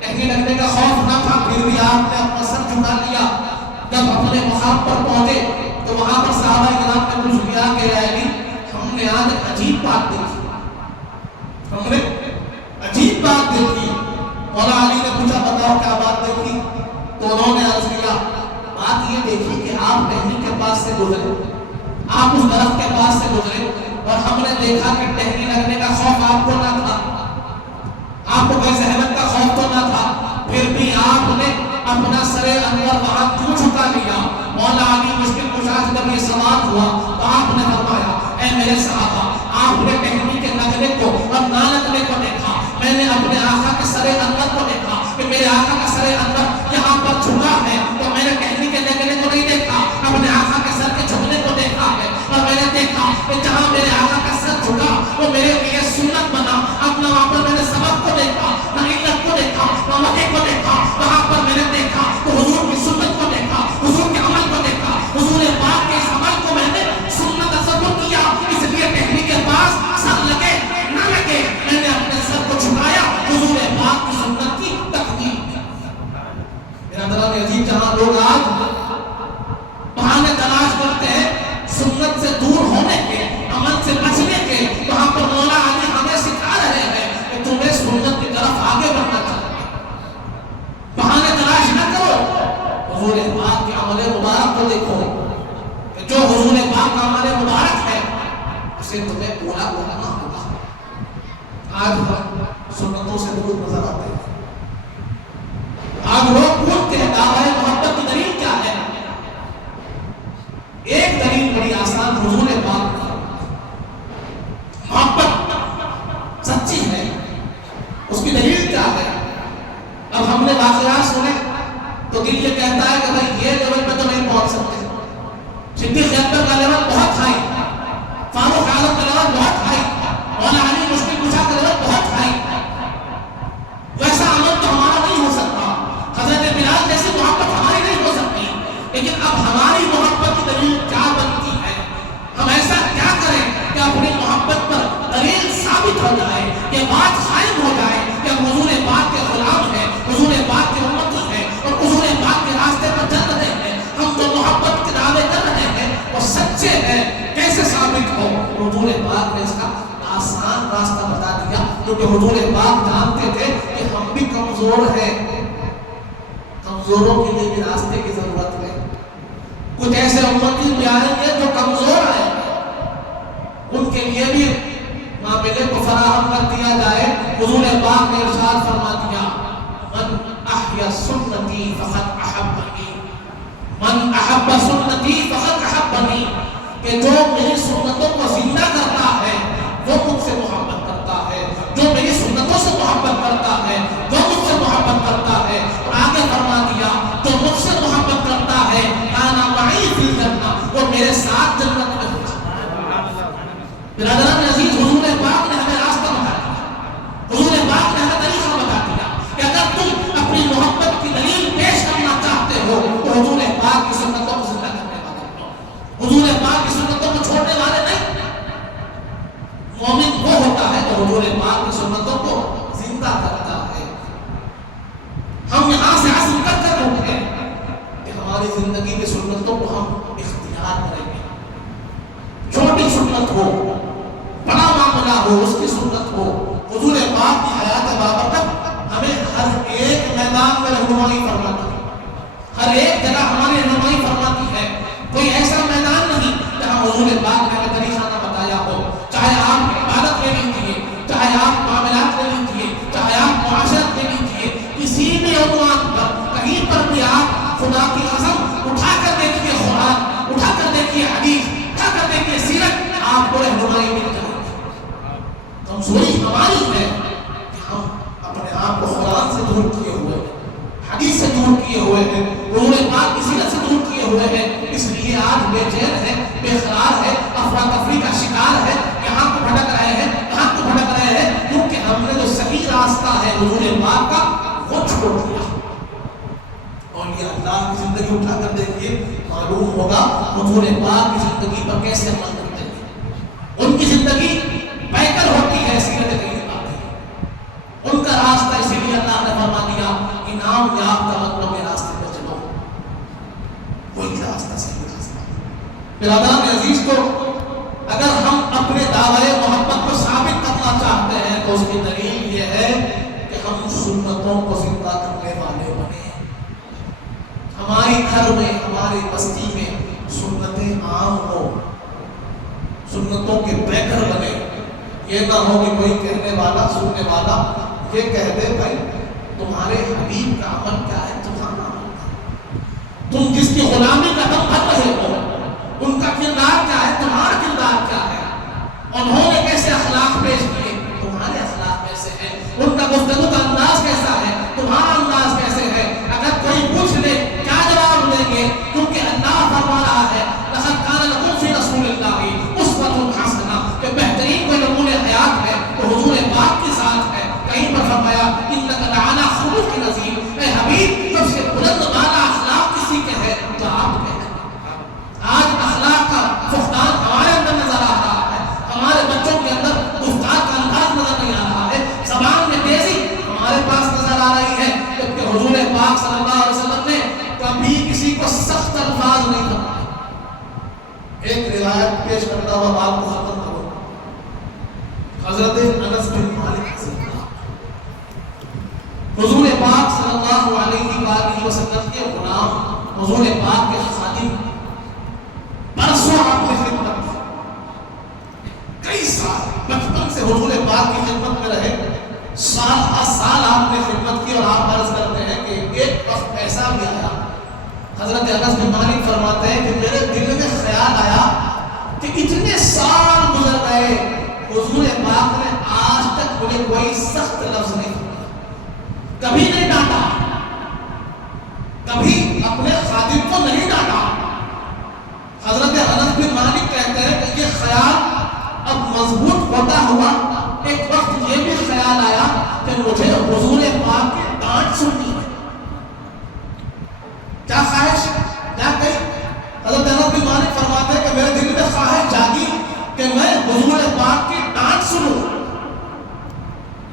ٹہنی لگنے کا خوف نہ تھا، پھر بھی آپ نے اپنا سر جھکا لیا۔ جب اپنے مقام پر پہنچے تو وہاں پر صحابہ کرام نے پوچھ لیا کہ اے علی، ہم نے آج عجیب بات دیکھی، ہم نے عجیب بات دیکھی۔ مولا علی نے پوچھا بتاؤ کیا بات دیکھی؟ تو انہوں نے عرض کیا بات یہ دیکھی کہ آپ ٹہنی کے پاس سے گزرے، آپ اس درخت کے پاس سے گزرے، اور ہم نے دیکھا کہ ٹہنی لگنے کا خوف آپ کو نہ تھا، آپ کو کوئی زحمت کا خوف تو نہ تھا، پھر بھی آپ نے اپنا سر انور وہاں کیوں جھکا لیا؟ مولا علی مشکل کشا سے جب یہ سوال ہوا تو آپ نے فرمایا اے میرے صحابہ، آپ نے ٹہنی کے لگنے کو اور نہ لگنے کو دیکھا، میں نے اپنے آقا کے سر انور کو دیکھا کہ میرے آقا کا سر انور نہ وہاں پر میں نے سبق کو دیکھا، نہ علت کو دیکھا، نہ وحی کو دیکھا، وہاں پر میں نے دیکھا تو حضور کی سنت کو دیکھا، حضور کے عمل کو دیکھا، حضور پاک کے اس عمل کو میں نے سنت تصور کیا، اس لیے ٹہنی کے پاس سر لگے نہ لگے میں نے اپنے سر کو جھکایا، حضور پاک کی سنت کی تقدیم کی۔ میرا دران عزیز، جہاں لوگ آج بہانے تلاش کرتے ہیں سنت سے دور ہونے کے، عمل سے بچنے کے، وہاں پر مولا علی ہمیں سکھا رہے ہیں کہ تمہیں سنت کی طرف آگے بڑھنا چاہیے۔ بہانے تلاش نہ کرو، حضور پاک کے عمل مبارک کو دیکھو کہ جو حضور پاک کا عمل مبارک ہے اسے تمہیں پورا کرنا ہوگا۔ آج ہم سنتوں سے دور نظر آتے ہیں، آج لوگ پوچھتے ہیں دعوی محبت کی دلیل کیا ہے؟ ایک دلیل بڑی آسان، حضور پاک کی محبت سچی ہے، اس کی دلیل کیا ہے؟ اب ہم نے واقعات سنے تو دل یہ کہتا ہے کہ بھائی یہ لیول پہ تو نہیں پہنچ سکتے، صدیق اکبر کا لیول بہت ہائی، فاروق اعظم کا لیول بہت ہائی، مولا علی مشکل کشا کا لیول بہت ہائی، ویسا عمل تو ہمارا نہیں ہو سکتا، حضرت بلال جیسی محبت ہماری نہیں ہو سکتی، لیکن اب ہماری محبت کی دلیل کیا بنتی ہے؟ ہم ایسا کیا کریں کہ اپنی محبت پر دلیل ثابت ہو جائے، یہ بات قائم ہو جائے کہ ہم حضور پاک کے غلام ہیں، حضور پاک کے امتی ہیں اور حضور پاک کے راستے پر چل رہے ہیں، ہم جو محبت کے دعوے کر رہے ہیں وہ سچے ہیں، کیسے ثابت ہو؟ حضور پاک نے اس کا آسان راستہ بتا دیا، کیونکہ حضور پاک جانتے تھے کہ ہم بھی کمزور ہیں، کمزوروں کے لیے بھی راستے کی ضرورت ہے، کچھ ایسے امتی بھی آئیں گے جو کمزور آئیں گے، ان کے لیے بھی معاملے کو فراہم کر دیا جائے۔ حضور پاک نے ارشاد فرما دیا من احیا سنتی فقد احبنی، من احب سنتی فقد احبنی، کہ جو میری سنتوں کو زندہ کرتا ہے وہ مجھ سے محبت کرتا ہے، جو میری سنتوں سے محبت کرتا ہے وہ مجھ سے محبت کرتا ہے۔ اور آگے فرما دیا جو مجھ سے محبت کرتا ہے کانا معی فی الجنہ، وہ میرے ساتھ جنت میں ہوگا۔ برادران عزیز، حضور پاک نے ہمیں راستہ بتا دیا، حضور پاک نے ہمیں طریقہ بتا دیا کہ اگر تم اپنی محبت کی دلیل پیش کرنا چاہتے ہو تو حضور پاک کی سنتوں کو زندہ کرنے والے ہو، حضور پاک کی سنتوں کو چھوڑنے والے نہیں۔ مومن وہ ہوتا ہے جو حضور پاک کی سنتوں کو زندہ کرتا ہے۔ ہم یہاں سے حاصل کر کر اٹھے کہ ہماری زندگی میں سنتوں کو ہم اختیار کریں گے، چھوٹی سنت ہو بڑا معاملہ ہو اس کی سنت ہو، حضور پاک کی حیات بابرکت ہمیں ہر ایک میدان میں رہنمائی فرماتی ہے، ہر ایک جگہ ہماری رہنمائی فرماتی ہے۔ کوئی ایسا میدان نہیں جہاں حضور پاک نے ہمیں طریقہ نہ بتایا ہو، چاہے آپ عبادت لے لیجیے، چاہے آپ معاملات لے لیجیے، چاہے آپ معاشرت لے لیجیے، کسی بھی عنوان پر کہیں پر بھی آپ خدا کی قسم اٹھا کر دیکھیے قرآن، اٹھا کر دیکھیے حدیث، اٹھا کر دیکھیے سیرت، آپ کو رہنمائی مل جائے گی۔ کمزوری ہماری ہے کہ ہم اپنے آپ کو قرآن سے دور کیے ہوئے ہیں، حدیث سے دور کیے ہوئے ہیں، حضور پاک کی سیرت سے دور کیے ہوئے ہیں، اس لیے آج بے چین ہے، بے قرار ہے، افراتفری کا شکار ہے، یہاں تو بھٹک رہے ہیں، یہاں تو بھٹک رہے ہیں، کیونکہ ہم نے جو صحیح راستہ ہے حضور پاک کا وہ چھوڑ دیا۔ اور یہ اللہ کی زندگی اٹھا کر دیکھیے، معلوم ہوگا حضور پاک کی زندگی پر کیسے عمل کرتے ہیں۔ ان کی زندگی پیکر ہوتی ہے سیرت طیبہ کی، ان کا راستہ اسی لیے اللہ نے فرما دیا انعام یافتہ بندوں کے راستے پر چلو، وہی راستہ صحیح راستہ۔ برادران عزیز کو اگر ہم اپنے دعوی محبت کو ثابت کرنا چاہتے ہیں تو اس کی دلیل یہ ہے کہ ہم سنتوں کو زندہ کرنے والے بنے، ہماری گھر میں ہماری بستی میں سنتیں عام ہو، سنتوں کے پیکر بنے، یہ نہ ہو کہ کوئی کہنے والا سننے والا یہ کہہ دے بھائی تمہارے حبیب کا عمل کیا ہے، تمہارا عمل کیا ہے، تم جس کی غلامی کا دم بھر رہے ہو ان کا کردار کیا ہے، تمہارا کردار کیا ہے، انہوں نے کیسے اخلاق پیش کیے، تمہارے اخلاق کیسے ہیں، ان کا گفتگو کا انداز کیسا ہے، تمہارا انداز کیسے ہے۔ اگر کوئی پوچھ لے کیا جواب دیں گے، کیونکہ اللہ فرما رہا ہے لقد کان لکم فی رسول اللہ اسوۃ حسنہ، کہ بہترین کوئی نمونہ حیات ہے تو حضور پاک کی ذات پیش کرتا ہوا بات کو ختم کروں. حضرت انس بن مالک حضور پاک صلی اللہ علیہ وآلہ وسلم کے غلام، حضور پاک کے خادم، برسوں آپ نے خدمت کی، کئی سال بچپن سے حضور پاک کی خدمت میں رہے، سال ہر سال آپ نے خدمت کی. اور آپ عرض کرتے ہیں کہ ایک وقت ایسا بھی آیا، حضرت انس بن مالک فرماتے ہیں کہ میرے دل میں خیال آیا کہ اتنے سال گزر گئے، حضور پاک نے آج تک مجھے کوئی سخت لفظ نہیں فرمایا، کبھی نہیں ڈانٹا، کبھی اپنے خادم کو نہیں ڈانٹا. حضرت انس بن مالک کہتے ہیں کہ یہ خیال اب مضبوط ہوتا ہوا ایک وقت یہ بھی خیال آیا کہ مجھے حضور پاک کی ڈانٹ سننی ہے. کیا خواہش کیا کہی؟ حضرت انس بن مالک فرماتے ہیں کہ میرے دل میں خواہش جاگی کہ میں حضور پاک کی ڈانٹ سنوں.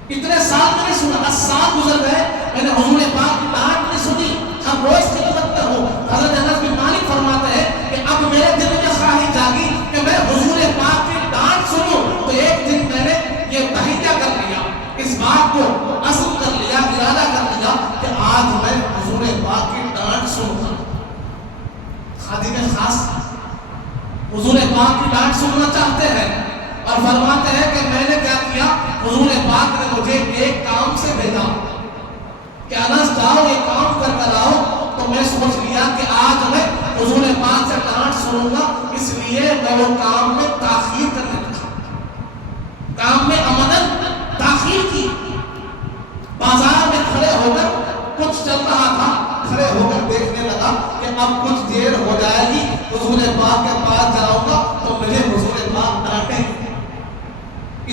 اتنے سال میں نہیں سنا، 10 سال گزر گئے، میں نے حضور پاک کی ڈانٹ نہیں سنی، ہم روز خدمت میں ہوں. حضرت انس بن مالک فرماتے ہیں کہ اب میرے دل میں خواہش جاگی کہ میں حضور پاک کی ڈانٹ سنوں. تو ایک دن میں نے یہ تہیہ کر لیا، اس بات کو عزم کر لیا، ارادہ کر لیا کہ آج میں حضور پاک کی ڈانٹ سنوں گا. خادم خاص حضور پاک کی ڈانٹ سننا چاہتے ہیں اور فرماتے ہیں کہ میں نے کیا کیا، حضور پاک نے مجھے ایک کام سے بھیجا کہ انس جاؤ یہ کام کر کر آؤ. تو میں سوچ لیا کہ آج میں حضور پاک سے ڈانٹ سنوں گا، اس لیے میں وہ کام میں تاخیر کرنے لگا، کام میں عمدن تاخیر کی. بازار میں کھڑے ہو کر کچھ چل رہا تھا، کھڑے ہو کر دیکھنے لگا کہ اب کچھ دیر ہو جائے گی، حضور پاک کے پاس جاؤں گا تو مجھے حضور پاک ڈانٹیں گے.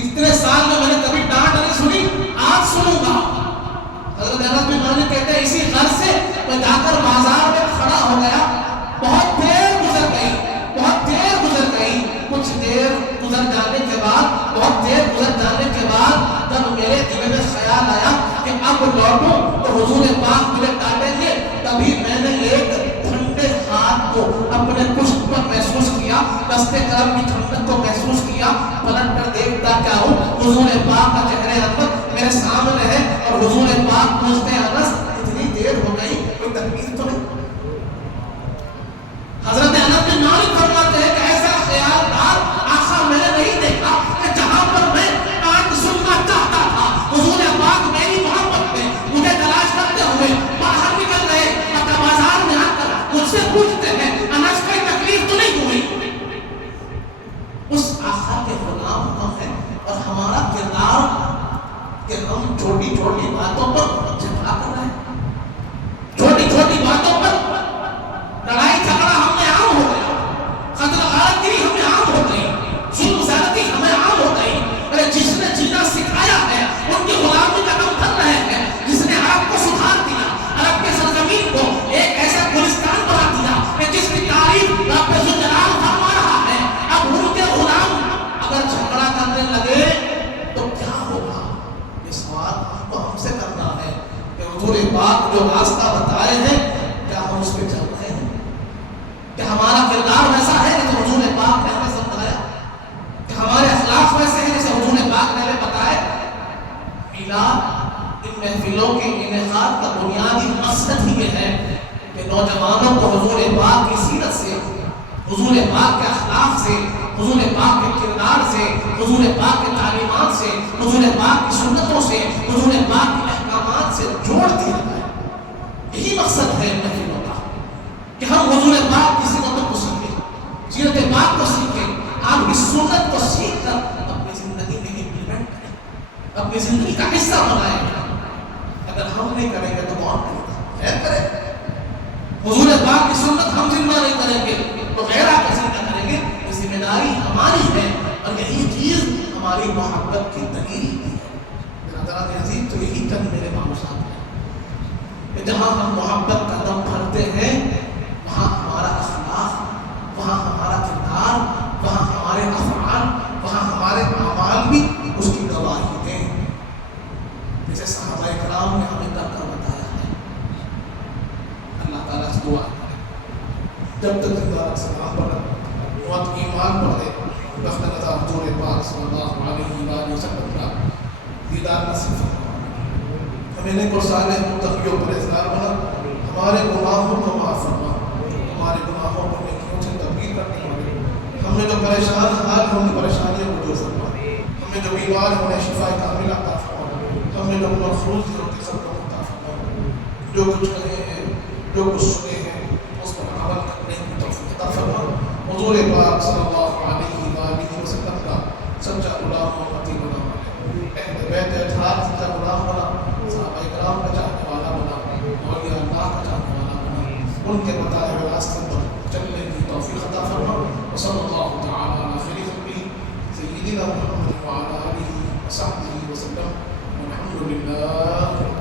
اتنے سال میں نے کبھی ڈانٹ نہیں سنی، آج سنوں گا. حضرت انس بن مالک کہتے ہیں اسی غرض سے میں جا کر بازار میں کھڑا ہو گیا. بہت دیر گزر گئی، بہت دیر گزر گئی. کچھ دیر گزر جانے کے بعد، بہت دیر گزر جانے کے بعد جب میرے دل میں خیال آیا کہ اب لوٹوں تو حضور پاک مجھے ڈانٹیں گے، تبھی میں نے ایک ٹھنڈے ہاتھ کو اپنے پشت پر محسوس کیا، دستے کرم کی ٹھنڈک کو محسوس کیا. پلٹ کر دیکھتا کیا ہوں، حضور پاک کا چہرے انور میرے سامنے ہے اور حضور پاک پوچھتے ہیں انس اتنی دیر ہو گئی، کوئی تکلیف تو نہیں؟ حضرت انس بن مالک فرماتے ہیں کہ ایسا خیالدار آقا میں نے نہیں دیکھا کہ جہاں پر میں ڈانٹ سننا چاہتا تھا، حضور پاک میری محبت میں مجھے تلاش کرتے ہوئے باہر نکل گئے، بازار میں آ کر مجھ سے پوچھتے ہیں انس کوئی تکلیف تو نہیں ہوئی؟ اس آقا کے غلام ہم ہیں اور ہمارا کردار کہ ہم چھوٹی چھوٹی باتوں پر جھگڑا کر رہے ہیں، چھوٹی چھوٹی باتوں پر لڑائی جھگڑا ہم میں عام ہو گیا، قتل غارت گری ہم میں عام ہو گئی، ظلم زیادتی ہمیں عام ہو گئی. ارے جس نے جینا سکھایا ہے ان کی غلامی کا کم کر رہے ہیں، جس نے عرب کو سدھار دیا، عرب کے سرزمین کو ایک ایسا گلستان بنا دیا کہ جس کی تعریف رب ذوالجلال فرما رہا ہے. اب ان کے غلام اگر جھگڑا کرنے لگے تو کیا ہوگا؟ یہ سوال ہم سے کرنا ہے کہ حضور پاک جو راستہ بتائے ہیں کیا ہم اس پہ چل رہے ہیں؟ کہ ہمارا کردار ویسا ہے جیسے حضور پاک نے ہمیں سمجھایا؟ کہ ہمارے اخلاق ویسے ہیں جیسے حضور پاک نے ہمیں بتایا؟ میلاد ان محفلوں کے انعقاد کا بنیادی مقصد ہی یہ ہے کہ نوجوانوں کو حضور پاک کی سیرت سے، حضور پاک کے اخلاق سے، حضور پاک کے کردار سے، حضور پاک کے تعلیمات سے، حضور پاک کی سنتوں سے، حضور پاک کے احکامات سے جوڑ دیا جائے. یہی مقصد ہے محفلوں کا کہ ہم حضور پاک کی سیرتوں کو سیکھیں، سیرت پاک کو سیکھیں، آپ کی سنت کو سیکھ کر اپنی زندگی میں امپلیمنٹ کریں، اپنی زندگی کا حصہ بنائیں. اگر ہم نہیں کریں گے تو کون کرے گا؟ خیر کرے. حضور پاک کی سنت ہم زندہ نہیں کریں گے تو غیر آپ زندہ کریں گے. یہ ذمہ داری ہماری ہے اور یہی چیز ہماری محبت کی دلیل بھی ہے. برادران عزیز، تو یہی چند میرے معروضات ہیں کہ جہاں ہم محبت کا دم بھرتے ہیں وہاں ہمارا اخلاق، وہاں ہمارا کردار، وہاں ہمارے افعال، وہاں ہمارے اعمال بھی اس کی گواہی دیں، جیسے صحابہ کرام نے ہمیں کر کر بتایا ہے. اللہ تعالیٰ سے دعا جب تک زندہ رکھ سلام پر موت کی ایمان پر دے. دیدار نصیب فرما، ہمیں نیک و صالح متقی و پرہیزگار بنا، ہمارے گناہوں کو معاف فرما، ہمارے گناہوں کو نیکیوں سے تبدیل کرنے والے، ہمیں جو پریشان حال ہیں ان پریشانیوں کو دور فرما، ہمیں جو بیمار ہونے شفا کاملہ عطا فرما، ہمیں جو محفوظ ہیں ان کے سب کو عطا فرما، جو کچھ کہے ہیں جو کچھ سنے ہیں اس پر عمل کرنے کی توفیق عطا فرما۔ حضور پاک صلی اللہ علیہ وآلہ وسلم کا سچا غلام و امتی بنا، اہل بیت اطہار کا غلام بنا، صحابہ کرام کا چاہنے والا بنا، اولیاء اللہ کا چاہنے والا بنا، ان کے بتائے ہوئے راستے پر چلنے کی توفیق عطا فرما۔ وصلی اللہ تعالی علی خیر خلقہ سیدنا محمد وعلی آلہ وصحبہ وسلم، والحمد للہ۔